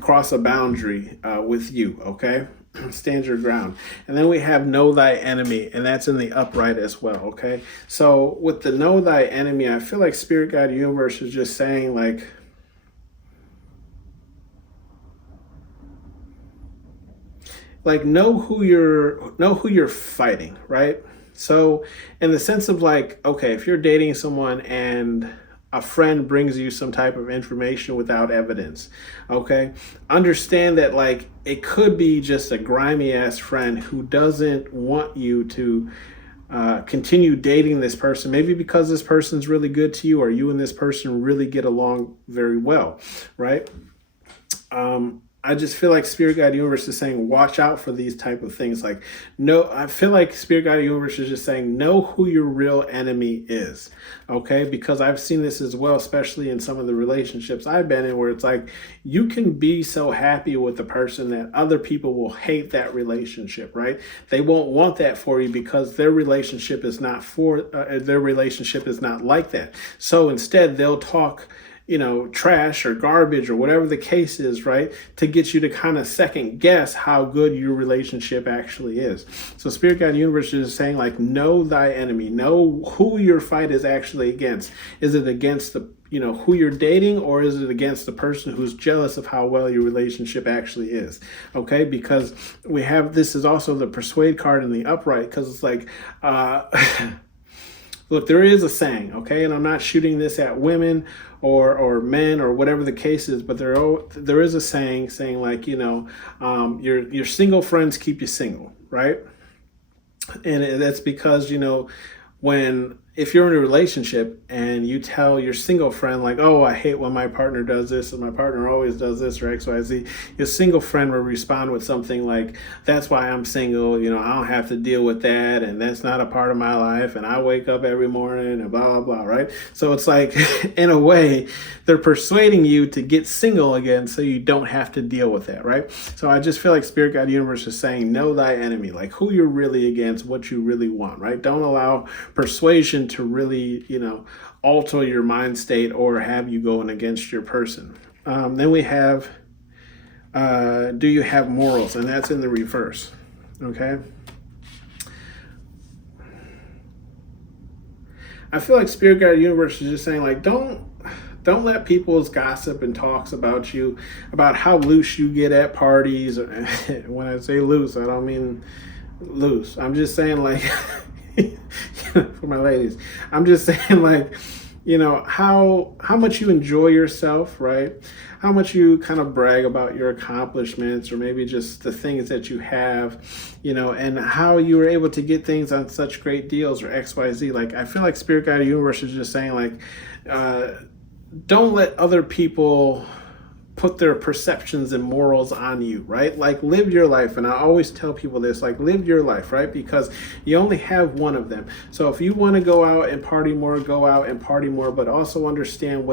cross a boundary with you, okay? Stand your ground. And then we have know thy enemy, and that's in the upright as well, okay? So with the know thy enemy, I feel like Spirit Guide Universe is just saying like know who you're fighting, right? So in the sense of like, okay, if you're dating someone and a friend brings you some type of information without evidence, okay, understand that like it could be just a grimy ass friend who doesn't want you to continue dating this person, maybe because this person's really good to you, or you and this person really get along very well, right? I just feel like Spirit Guide Universe is saying, watch out for these type of things. Like, no, I feel like Spirit Guide Universe is just saying, know who your real enemy is. Okay. Because I've seen this as well, especially in some of the relationships I've been in, where it's like, you can be so happy with the person that other people will hate that relationship, right? They won't want that for you because their relationship is not like that. So instead they'll talk, trash or garbage or whatever the case is, right? To get you to kind of second guess how good your relationship actually is. So Spirit Guide Universe is saying like, know thy enemy, know who your fight is actually against. Is it against the, who you're dating, or is it against the person who's jealous of how well your relationship actually is? Okay. Because this is also the persuade card in the upright. Cause it's like, look, there is a saying, okay, and I'm not shooting this at women or men or whatever the case is, but there is a saying like, your single friends keep you single, right? And that's because, if you're in a relationship and you tell your single friend like, oh, I hate when my partner does this and my partner always does this or XYZ, your single friend will respond with something like, that's why I'm single, I don't have to deal with that, and that's not a part of my life, and I wake up every morning and blah, blah, blah, right? So it's like, in a way, they're persuading you to get single again so you don't have to deal with that, right? So I just feel like Spirit Guide Universe is saying, know thy enemy, like who you're really against, what you really want, right? Don't allow persuasion to really, alter your mind state or have you going against your person. Then we have, do you have morals? And that's in the reverse. Okay. I feel like Spirit Guide Universe is just saying like, don't let people's gossip and talks about you, about how loose you get at parties. When I say loose, I don't mean loose. I'm just saying like, for my ladies, I'm just saying like, how much you enjoy yourself, right? How much you kind of brag about your accomplishments, or maybe just the things that you have, and how you were able to get things on such great deals or XYZ. Like, I feel like Spirit Guide Universe is just saying like, don't let other people put their perceptions and morals on you, right? Like, live your life. And I always tell people this, like, live your life, right? Because you only have one of them. So if you want to go out and party more, go out and party more, but also understand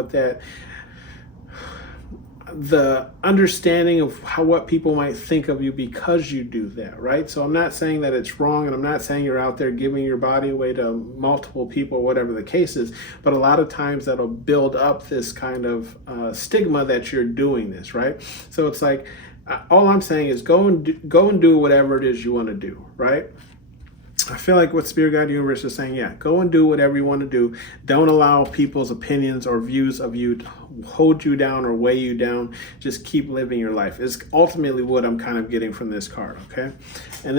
the understanding of what people might think of you because you do that, right? So I'm not saying that it's wrong, and I'm not saying you're out there giving your body away to multiple people, whatever the case is, but a lot of times that'll build up this kind of stigma that you're doing this, right? So it's like, all I'm saying is go and do whatever it is you want to do, right? I feel like what Spirit Guide Universe is saying, yeah, go and do whatever you want to do. Don't allow people's opinions or views of you to hold you down or weigh you down. Just keep living your life. It's ultimately what I'm kind of getting from this card, okay? And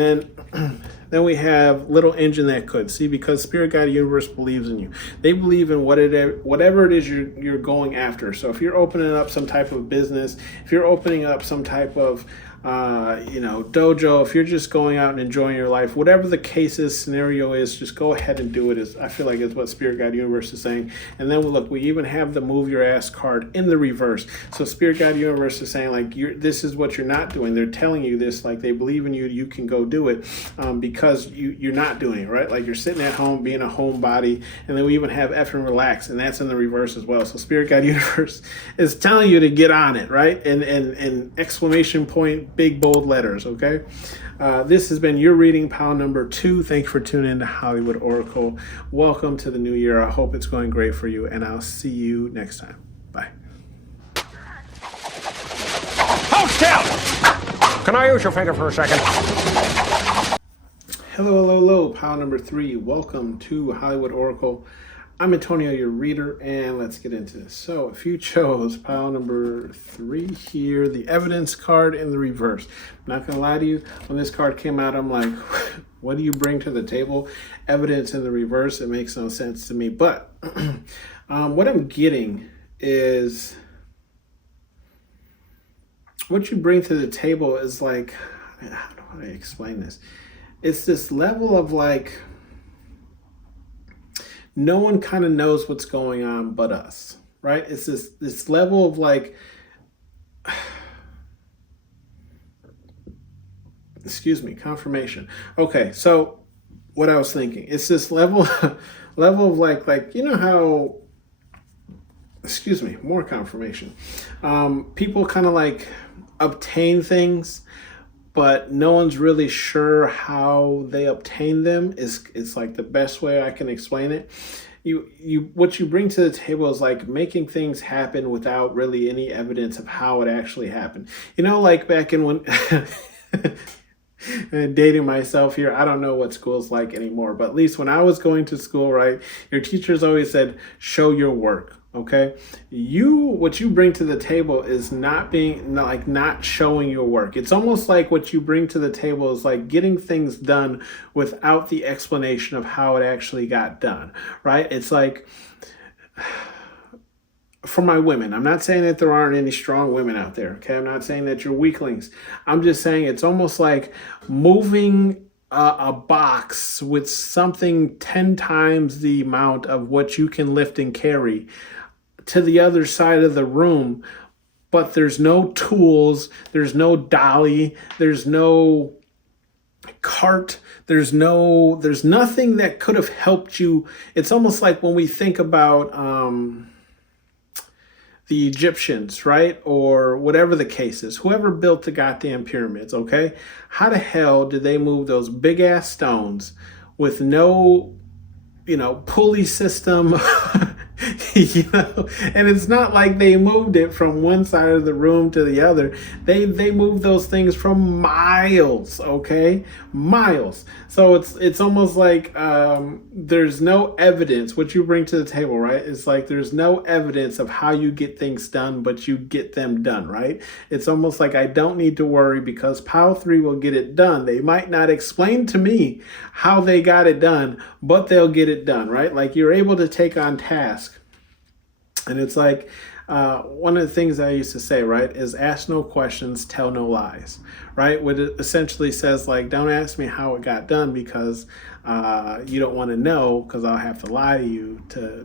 then we have little engine that could. See, because Spirit Guide Universe believes in you. They believe in whatever it is you're going after. So if you're opening up some type of business, if you're opening up some type of dojo, if you're just going out and enjoying your life, whatever the case is, scenario is, just go ahead and do it. I feel like is what Spirit Guide Universe is saying. And then we even have the move your ass card in the reverse. So Spirit Guide Universe is saying like, this is what you're not doing. They're telling you this, like they believe in you, you can go do it, because you're not doing it, right? Like you're sitting at home being a homebody. And then we even have F and relax, and that's in the reverse as well. So Spirit Guide Universe is telling you to get on it, right? And exclamation point, big bold letters, okay? This has been your reading pile number 2. Thank you for tuning in to Hollywood Oracle. Welcome to the new year. I hope it's going great for you, and I'll see you next time. Bye. Hold still! Can I use your finger for a second? Hello, pile number 3. Welcome to Hollywood Oracle. I'm Antonio, your reader, and let's get into this. So if you chose pile number 3 here, the evidence card in the reverse. I'm not going to lie to you, when this card came out, I'm like, what do you bring to the table? Evidence in the reverse, it makes no sense to me. But what I'm getting is, what you bring to the table is like, how do I explain this? It's this level of like, no one kind of knows what's going on but us, right? It's this level of like, excuse me, confirmation. Okay, so what I was thinking, it's this level of like, you know how, excuse me, more confirmation. People kind of like obtain things, but no one's really sure how they obtain them. It's like the best way I can explain it. What you bring to the table is like making things happen without really any evidence of how it actually happened. You know, like back in when and dating myself here, I don't know what school's like anymore, but at least when I was going to school, right, your teachers always said, show your work. Okay, what you bring to the table is not showing your work. It's almost like what you bring to the table is like getting things done without the explanation of how it actually got done, right? It's like, for my women, I'm not saying that there aren't any strong women out there, okay? I'm not saying that you're weaklings. I'm just saying it's almost like moving a box with something 10 times the amount of what you can lift and carry to the other side of the room, but there's no tools, there's no dolly, there's no cart, there's nothing that could have helped you. It's almost like when we think about the Egyptians, right? Or whatever the case is, whoever built the goddamn pyramids, okay? How the hell did they move those big ass stones with no, pulley system? And it's not like they moved it from one side of the room to the other. They moved those things from miles, okay? Miles. So it's almost like there's no evidence. What you bring to the table, right? It's like there's no evidence of how you get things done, but you get them done, right? It's almost like I don't need to worry because pile 3 will get it done. They might not explain to me how they got it done, but they'll get it done, right? Like you're able to take on tasks. And it's like one of the things I used to say, right, is ask no questions, tell no lies, right? What it essentially says, like, don't ask me how it got done because you don't want to know because I'll have to lie to you to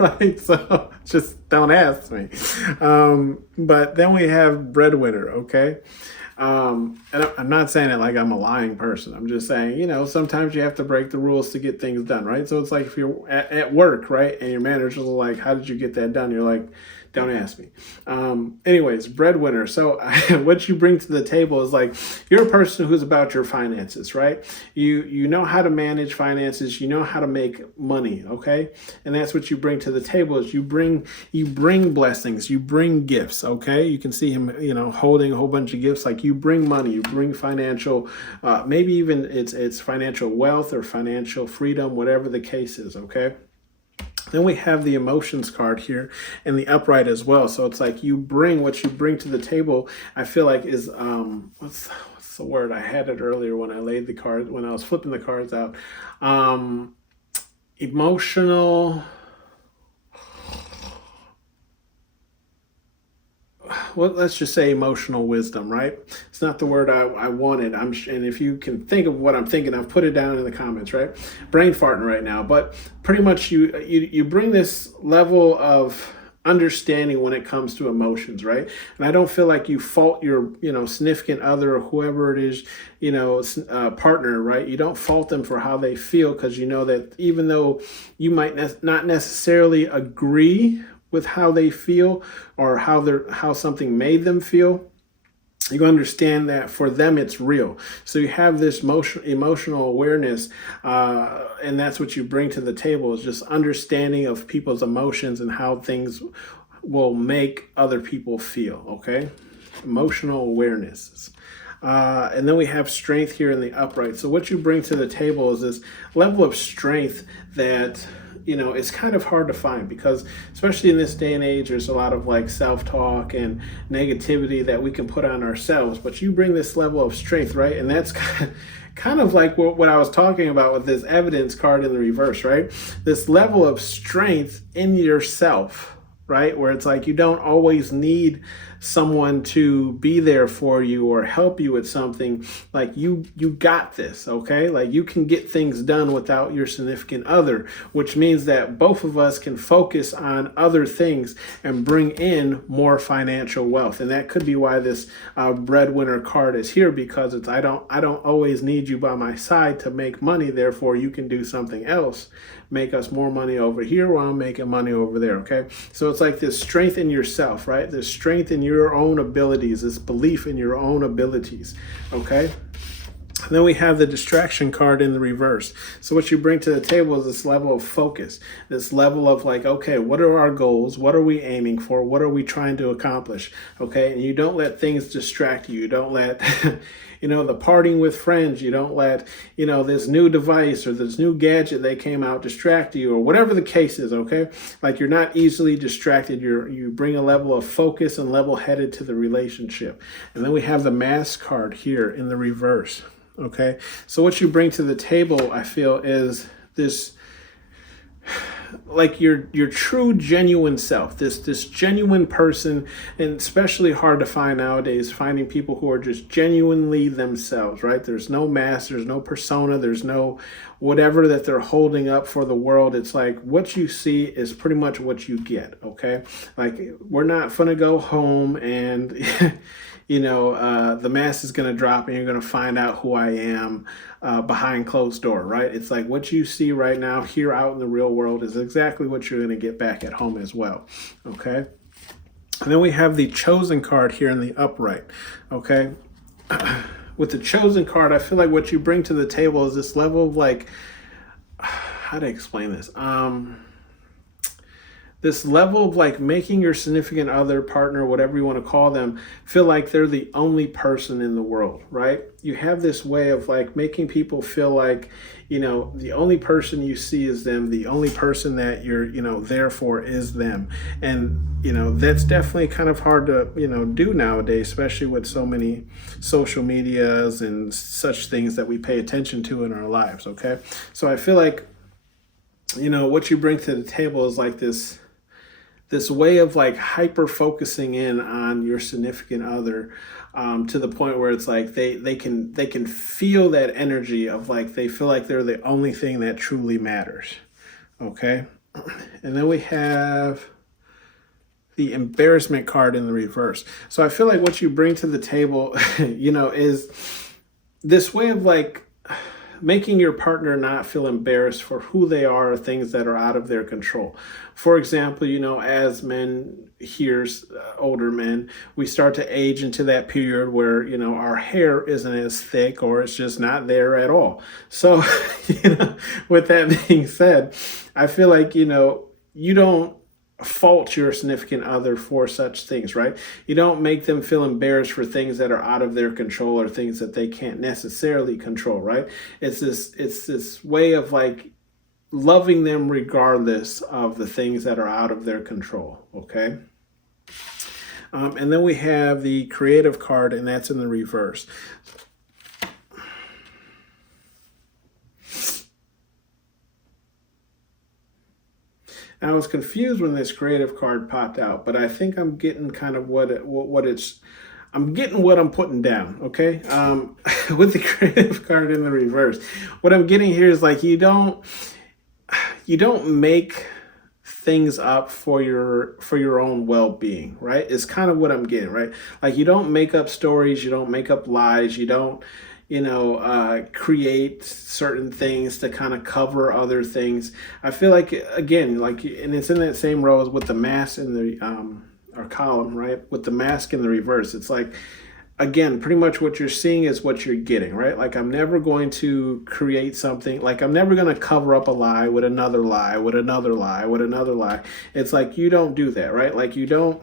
right? So just don't ask me. But then we have breadwinner, okay? And I'm not saying it like I'm a lying person. I'm just saying, sometimes you have to break the rules to get things done, right? So it's like if you're at work, right, and your manager's like, how did you get that done? You're like, don't ask me. Anyways, breadwinner. So what you bring to the table is like, you're a person who's about your finances, right? You know how to manage finances. You know how to make money, okay? And that's what you bring to the table is you bring blessings. You bring gifts, okay? You can see him, holding a whole bunch of gifts. Like you bring money. You bring financial, maybe even it's financial wealth or financial freedom, whatever the case is, okay? Then we have the emotions card here in the upright as well. So it's like what you bring to the table, I feel like is, what's the word? I had it earlier when I was flipping the cards out. Emotional, well, let's just say emotional wisdom, right? It's not the word I wanted. And if you can think of what I'm thinking, I've put it down in the comments, right? Brain farting right now, but pretty much you bring this level of understanding when it comes to emotions, right? And I don't feel like you fault your, significant other or whoever it is, partner, right? You don't fault them for how they feel because you know that even though you might not necessarily agree with how they feel or how something made them feel, you understand that for them it's real. So you have this emotional awareness, and that's what you bring to the table, is just understanding of people's emotions and how things will make other people feel. Okay, emotional awareness. And then we have strength here in the upright. So what you bring to the table is this level of strength that, it's kind of hard to find, because especially in this day and age, there's a lot of like self-talk and negativity that we can put on ourselves. But you bring this level of strength, right? And that's kind of like what I was talking about with this evidence card in the reverse, right? This level of strength in yourself, right? Where it's like you don't always need someone to be there for you or help you with something. Like you got this, okay? Like you can get things done without your significant other, which means that both of us can focus on other things and bring in more financial wealth. And that could be why this breadwinner card is here, because it's I don't always need you by my side to make money, therefore you can do something else, make us more money over here while I'm making money over there. Okay, so it's like this strength in yourself, right? This strength in your own abilities, this belief in your own abilities. Okay, and then we have the distraction card in the reverse. So what you bring to the table is this level of focus, this level of like, okay, what are our goals? What are we aiming for? What are we trying to accomplish? Okay, and you don't let things distract you. You don't let the partying with friends, you don't let, this new device or this new gadget they came out distract you, or whatever the case is, okay? Like you're not easily distracted. You bring a level of focus and level-headed to the relationship. And then we have the mask card here in the reverse, okay? So what you bring to the table, I feel, is this, like your true genuine self, this genuine person. And especially hard to find nowadays, finding people who are just genuinely themselves, right? There's no mask, there's no persona, there's no whatever that they're holding up for the world. It's like what you see is pretty much what you get. Okay, like we're not gonna go home and the mask is going to drop and you're going to find out who I am behind closed door, right? It's like what you see right now here out in the real world is exactly what you're going to get back at home as well, okay? And then we have the chosen card here in the upright, okay? With the chosen card, I feel like what you bring to the table is this level of like, how to explain this? This level of like making your significant other, partner, whatever you want to call them, feel like they're the only person in the world, right? You have this way of like making people feel like, the only person you see is them. The only person that you're, there for is them. And, that's definitely kind of hard to, do nowadays, especially with so many social medias and such things that we pay attention to in our lives. Okay. So I feel like, what you bring to the table is like this way of like hyper focusing in on your significant other, to the point where it's like they can feel that energy of like they feel like they're the only thing that truly matters. Okay, and then we have the embarrassment card in the reverse. So I feel like what you bring to the table, is this way of like making your partner not feel embarrassed for who they are or things that are out of their control. For example, as men here, older men, we start to age into that period where, our hair isn't as thick or it's just not there at all. So, with that being said, I feel like, you don't fault your significant other for such things, right? You don't make them feel embarrassed for things that are out of their control or things that they can't necessarily control, right? It's this way of like loving them regardless of the things that are out of their control, okay? And then we have the creative card, and that's in the reverse. And I was confused when this creative card popped out, but I think I'm getting kind of I'm getting what I'm putting down, okay? With the creative card in the reverse, what I'm getting here is like you don't make things up for your own well-being, right? It's kind of what I'm getting, right? Like you don't make up stories, you don't make up lies, you don't create certain things to kind of cover other things. I feel like, again, like, and it's in that same row as with the mask in the or column, right? With the mask in the reverse, it's like, again, pretty much what you're seeing is what you're getting, right? Like, I'm never going to create something, like, I'm never going to cover up a lie with another lie, with another lie, with another lie. It's like, you don't do that, right? Like, you don't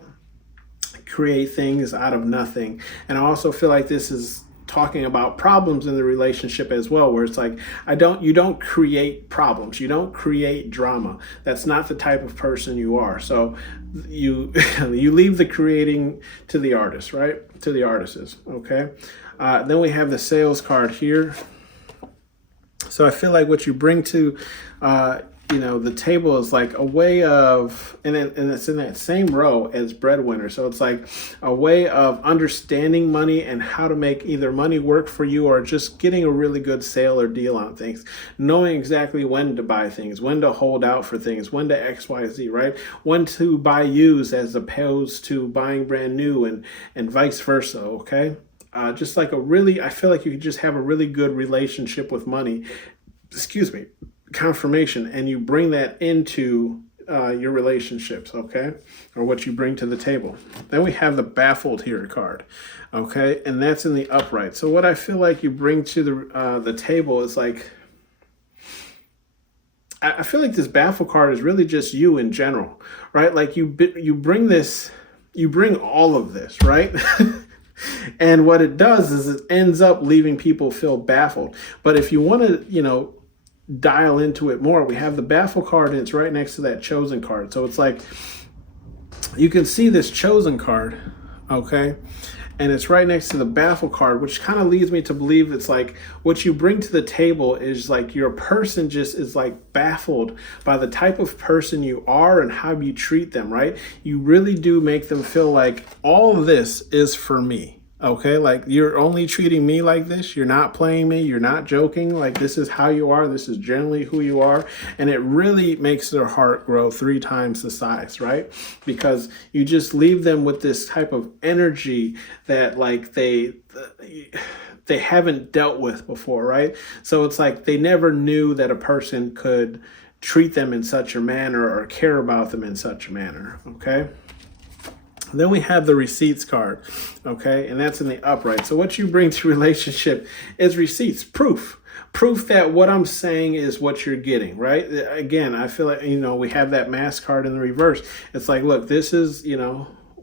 create things out of nothing. And I also feel like this is talking about problems in the relationship as well, where it's like, you don't create problems, you don't create drama. That's not the type of person you are. So you you leave the creating to the artist, right? To the artists. Okay. Then we have the sales card here. So I feel like what you bring to the table is like a way of, and it's in that same row as breadwinner. So it's like a way of understanding money and how to make either money work for you or just getting a really good sale or deal on things, knowing exactly when to buy things, when to hold out for things, when to XYZ, right? When to buy used as opposed to buying brand new, and vice versa. Okay. Just like I feel like you could just have a really good relationship with money. Excuse me. Confirmation, and you bring that into your relationships, okay, or what you bring to the table. Then we have the baffled here card, okay, and that's in the upright. So what I feel like you bring to the table is like, I feel like this baffled card is really just you in general, right? Like you bring this, you bring all of this, right? And what it does is it ends up leaving people feel baffled. But if you want to, dial into it more, we have the baffle card, and it's right next to that chosen card. So it's like, you can see this chosen card, okay, and it's right next to the baffle card, which kind of leads me to believe it's like what you bring to the table is like your person just is like baffled by the type of person you are and how you treat them, right? You really do make them feel like all of this is for me. Okay, like, you're only treating me like this. You're not playing me. You're not joking. Like, this is how you are. This is generally who you are. And it really makes their heart grow 3 times the size, right? Because you just leave them with this type of energy that, like, they haven't dealt with before, right? So it's like they never knew that a person could treat them in such a manner or care about them in such a manner, okay? Then we have the receipts card, okay? And that's in the upright. So what you bring to relationship is receipts, proof that what I'm saying is what you're getting, right? Again, I feel like, we have that mask card in the reverse. It's like, look, this is,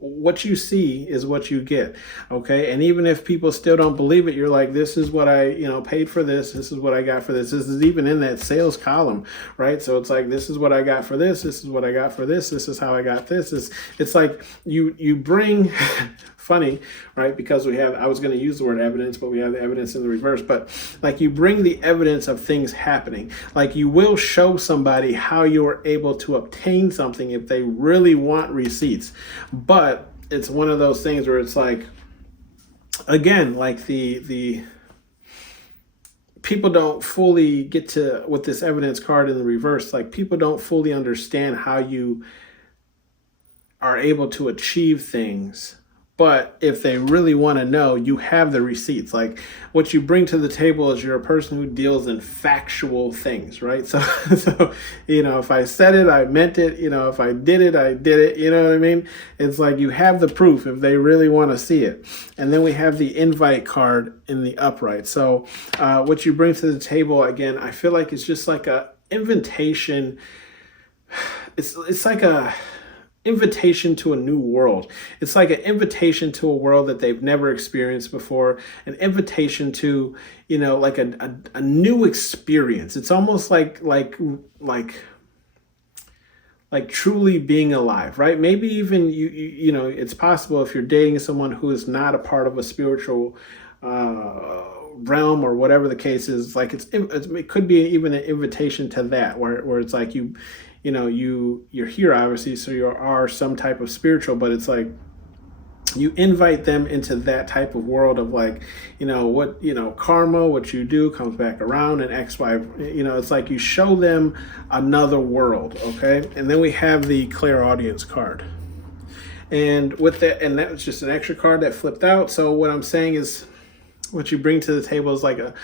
what you see is what you get, okay? And even if people still don't believe it, you're like, this is what I, paid for this. This is what I got for this. This is even in that sales column, right? So it's like, this is what I got for this. This is what I got for this. This is how I got this. It's like you bring, funny, right? Because I was going to use the word evidence, but we have the evidence in the reverse. But like, you bring the evidence of things happening. Like, you will show somebody how you're able to obtain something if they really want receipts. But it's one of those things where it's like, again, like the people don't fully get to, with this evidence card in the reverse, like, people don't fully understand how you are able to achieve things. But if they really want to know, you have the receipts. Like, what you bring to the table is you're a person who deals in factual things, right? So if I said it, I meant it. If I did it, I did it. You know what I mean? It's like, you have the proof if they really want to see it. And then we have the invite card in the upright. So what you bring to the table, again, I feel like it's just like a invitation. It's like a invitation to a new world. It's like an invitation to a world that they've never experienced before, an invitation to, like a new experience. It's almost like truly being alive, right? Maybe even it's possible if you're dating someone who is not a part of a spiritual realm or whatever the case is, like it could be even an invitation to that, where it's like you're here obviously, so you are some type of spiritual, but it's like you invite them into that type of world of like, karma, what you do comes back around, and X, Y, it's like you show them another world, okay? And then we have the clairaudience card. And with that, and that was just an extra card that flipped out. So what I'm saying is, what you bring to the table is like a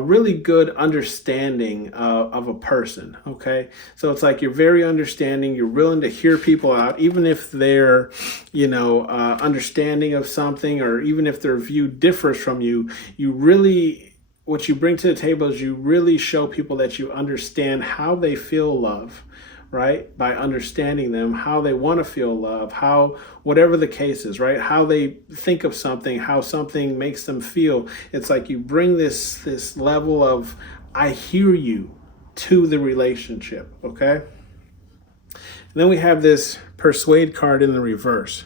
really good understanding of a person. Okay, so it's like you're very understanding, you're willing to hear people out, even if their understanding of something, or even if their view differs from you. You really, what you bring to the table is you really show people that you understand how they feel love, right? By understanding them, how they want to feel love, how, whatever the case is, right? How they think of something, how something makes them feel. It's like you bring this level of I hear you to the relationship, okay? And then we have this persuade card in the reverse.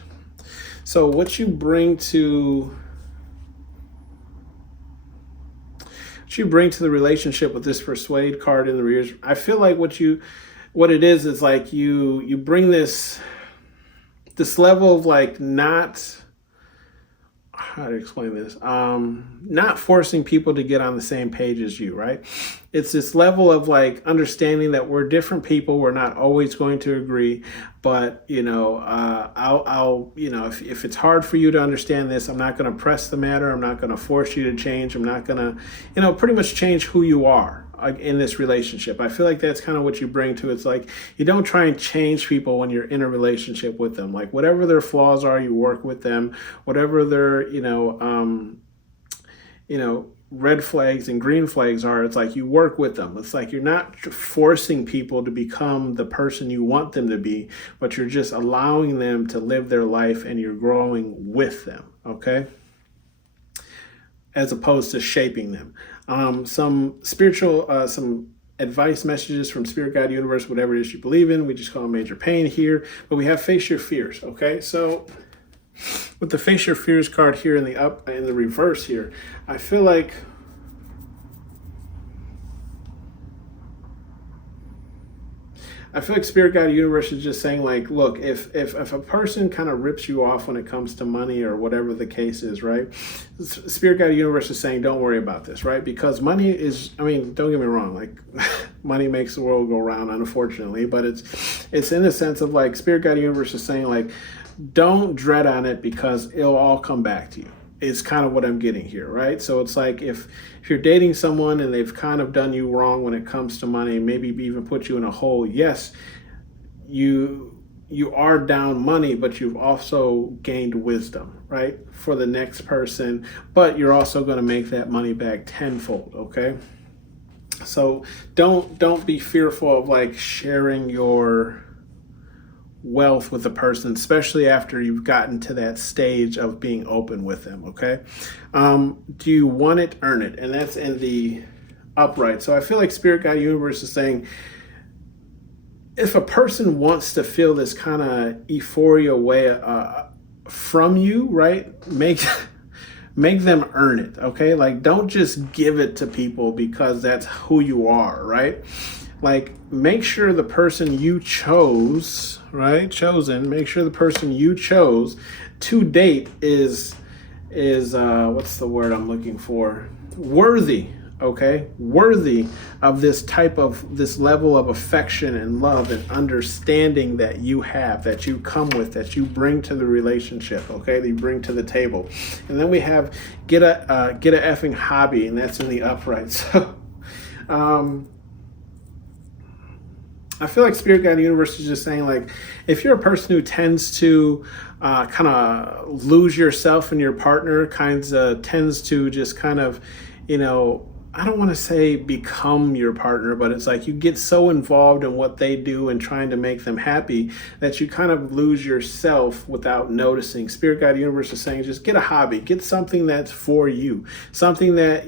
So what you bring to the relationship with this persuade card in the reverse, I feel like what it is like you bring this level of like, not, how to explain this, not forcing people to get on the same page as you, right? It's this level of like understanding that we're different people, we're not always going to agree, but I'll if it's hard for you to understand this, I'm not going to press the matter, I'm not going to force you to change, I'm not going to pretty much change who you are in this relationship. I feel like that's kind of what you bring to it. It's like you don't try and change people when you're in a relationship with them. Like whatever their flaws are, you work with them. Whatever their red flags and green flags are, it's like you work with them. It's like you're not forcing people to become the person you want them to be, but you're just allowing them to live their life, and you're growing with them, okay? As opposed to shaping them. Some spiritual, some advice messages from Spirit, God, Universe, whatever it is you believe in. We just call them major pain here, but we have face your fears. Okay, so with the face your fears card here in the reverse here, I feel like Spirit, God, Universe is just saying like, look, if a person kind of rips you off when it comes to money or whatever the case is, right? Spirit, God, Universe is saying, don't worry about this, right? Because money is, don't get me wrong, like money makes the world go round, unfortunately, but it's in the sense of like, Spirit, God, Universe is saying like, don't dread on it because it'll all come back to you. It's kind of what I'm getting here, right? So it's like if you're dating someone and they've kind of done you wrong when it comes to money, maybe even put you in a hole, yes, you are down money, but you've also gained wisdom, right, for the next person, but you're also going to make that money back tenfold, okay? So don't be fearful of like sharing your wealth with a person, especially after you've gotten to that stage of being open with them, okay? Do you want it, earn it? And that's in the upright. So I feel like Spirit, God, Universe is saying, if a person wants to feel this kind of euphoria way from you, right, make them earn it, okay? Like, don't just give it to people because that's who you are, right? Like, make sure the person you chose, right, make sure the person you chose to date is what's the word I'm looking for? Worthy, okay? Worthy of this level of affection and love and understanding that you have, that you come with, that you bring to the relationship, okay? That you bring to the table. And then we have get a effing hobby, and that's in the upright. So, I feel like Spirit, God, Universe is just saying like, if you're a person who tends to kind of lose yourself in your partner, tends to just kind of, I don't want to say become your partner, but it's like you get so involved in what they do and trying to make them happy that you kind of lose yourself without noticing. Spirit, God, Universe is saying just get a hobby, get something that's for you, something that,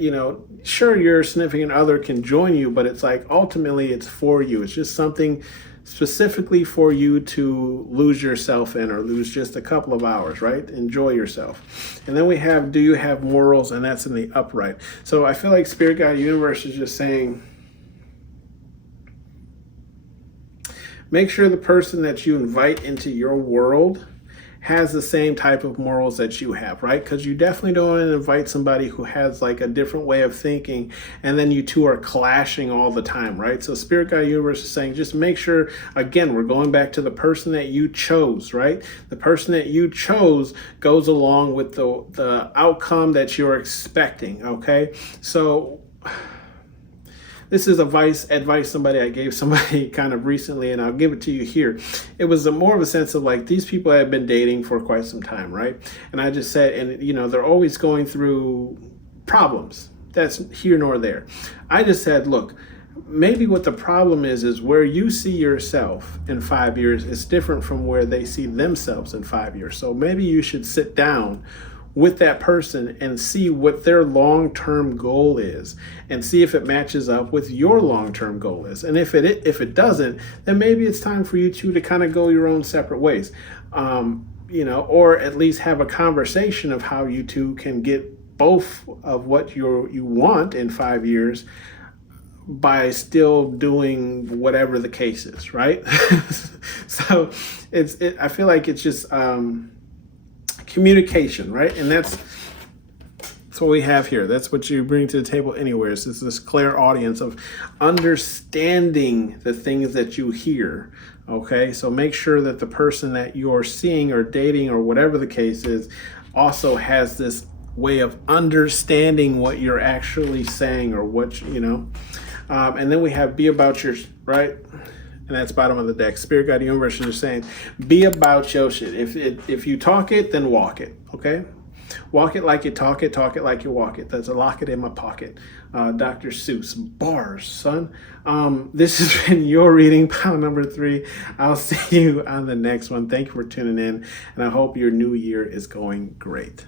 sure, your significant other can join you, but it's like ultimately it's for you. It's just something specifically for you to lose yourself in, or lose just a couple of hours, right? Enjoy yourself. And then we have, do you have morals? And that's in the upright. So I feel like Spirit, God, Universe is just saying, make sure the person that you invite into your world has the same type of morals that you have, right? Because you definitely don't want to invite somebody who has like a different way of thinking and then you two are clashing all the time, right? So Spirit Guide Universe is saying just make sure, again, we're going back to the person that you chose, right? The person that you chose goes along with the outcome that you're expecting, okay? So this is advice I gave somebody kind of recently, and I'll give it to you here. It was more of a sense of like, these people have been dating for quite some time, right? And I just said, and you know, they're always going through problems. That's here nor there. I just said, look, maybe what the problem is where you see yourself in 5 years is different from where they see themselves in 5 years. So maybe you should sit down with that person and see what their long-term goal is and see if it matches up with your long-term goal is. And if it doesn't, then maybe it's time for you two to kind of go your own separate ways, you know, or at least have a conversation of how you two can get both of what you want in 5 years by still doing whatever the case is, right? So I feel like it's just communication, right? And that's what we have here. That's what you bring to the table anywhere. So it's this clear audience of understanding the things that you hear. Okay, so make sure that the person that you're seeing or dating or whatever the case is also has this way of understanding what you're actually saying or what, you know. And then we have be about your, right? And that's bottom of the deck. Spirit Guide Universe is saying, be about your shit. If you talk it, then walk it, okay? Walk it like you talk it like you walk it. That's a lock it in my pocket. Dr. Seuss. Bars, son. This has been your reading, pile number 3. I'll see you on the next one. Thank you for tuning in, and I hope your new year is going great.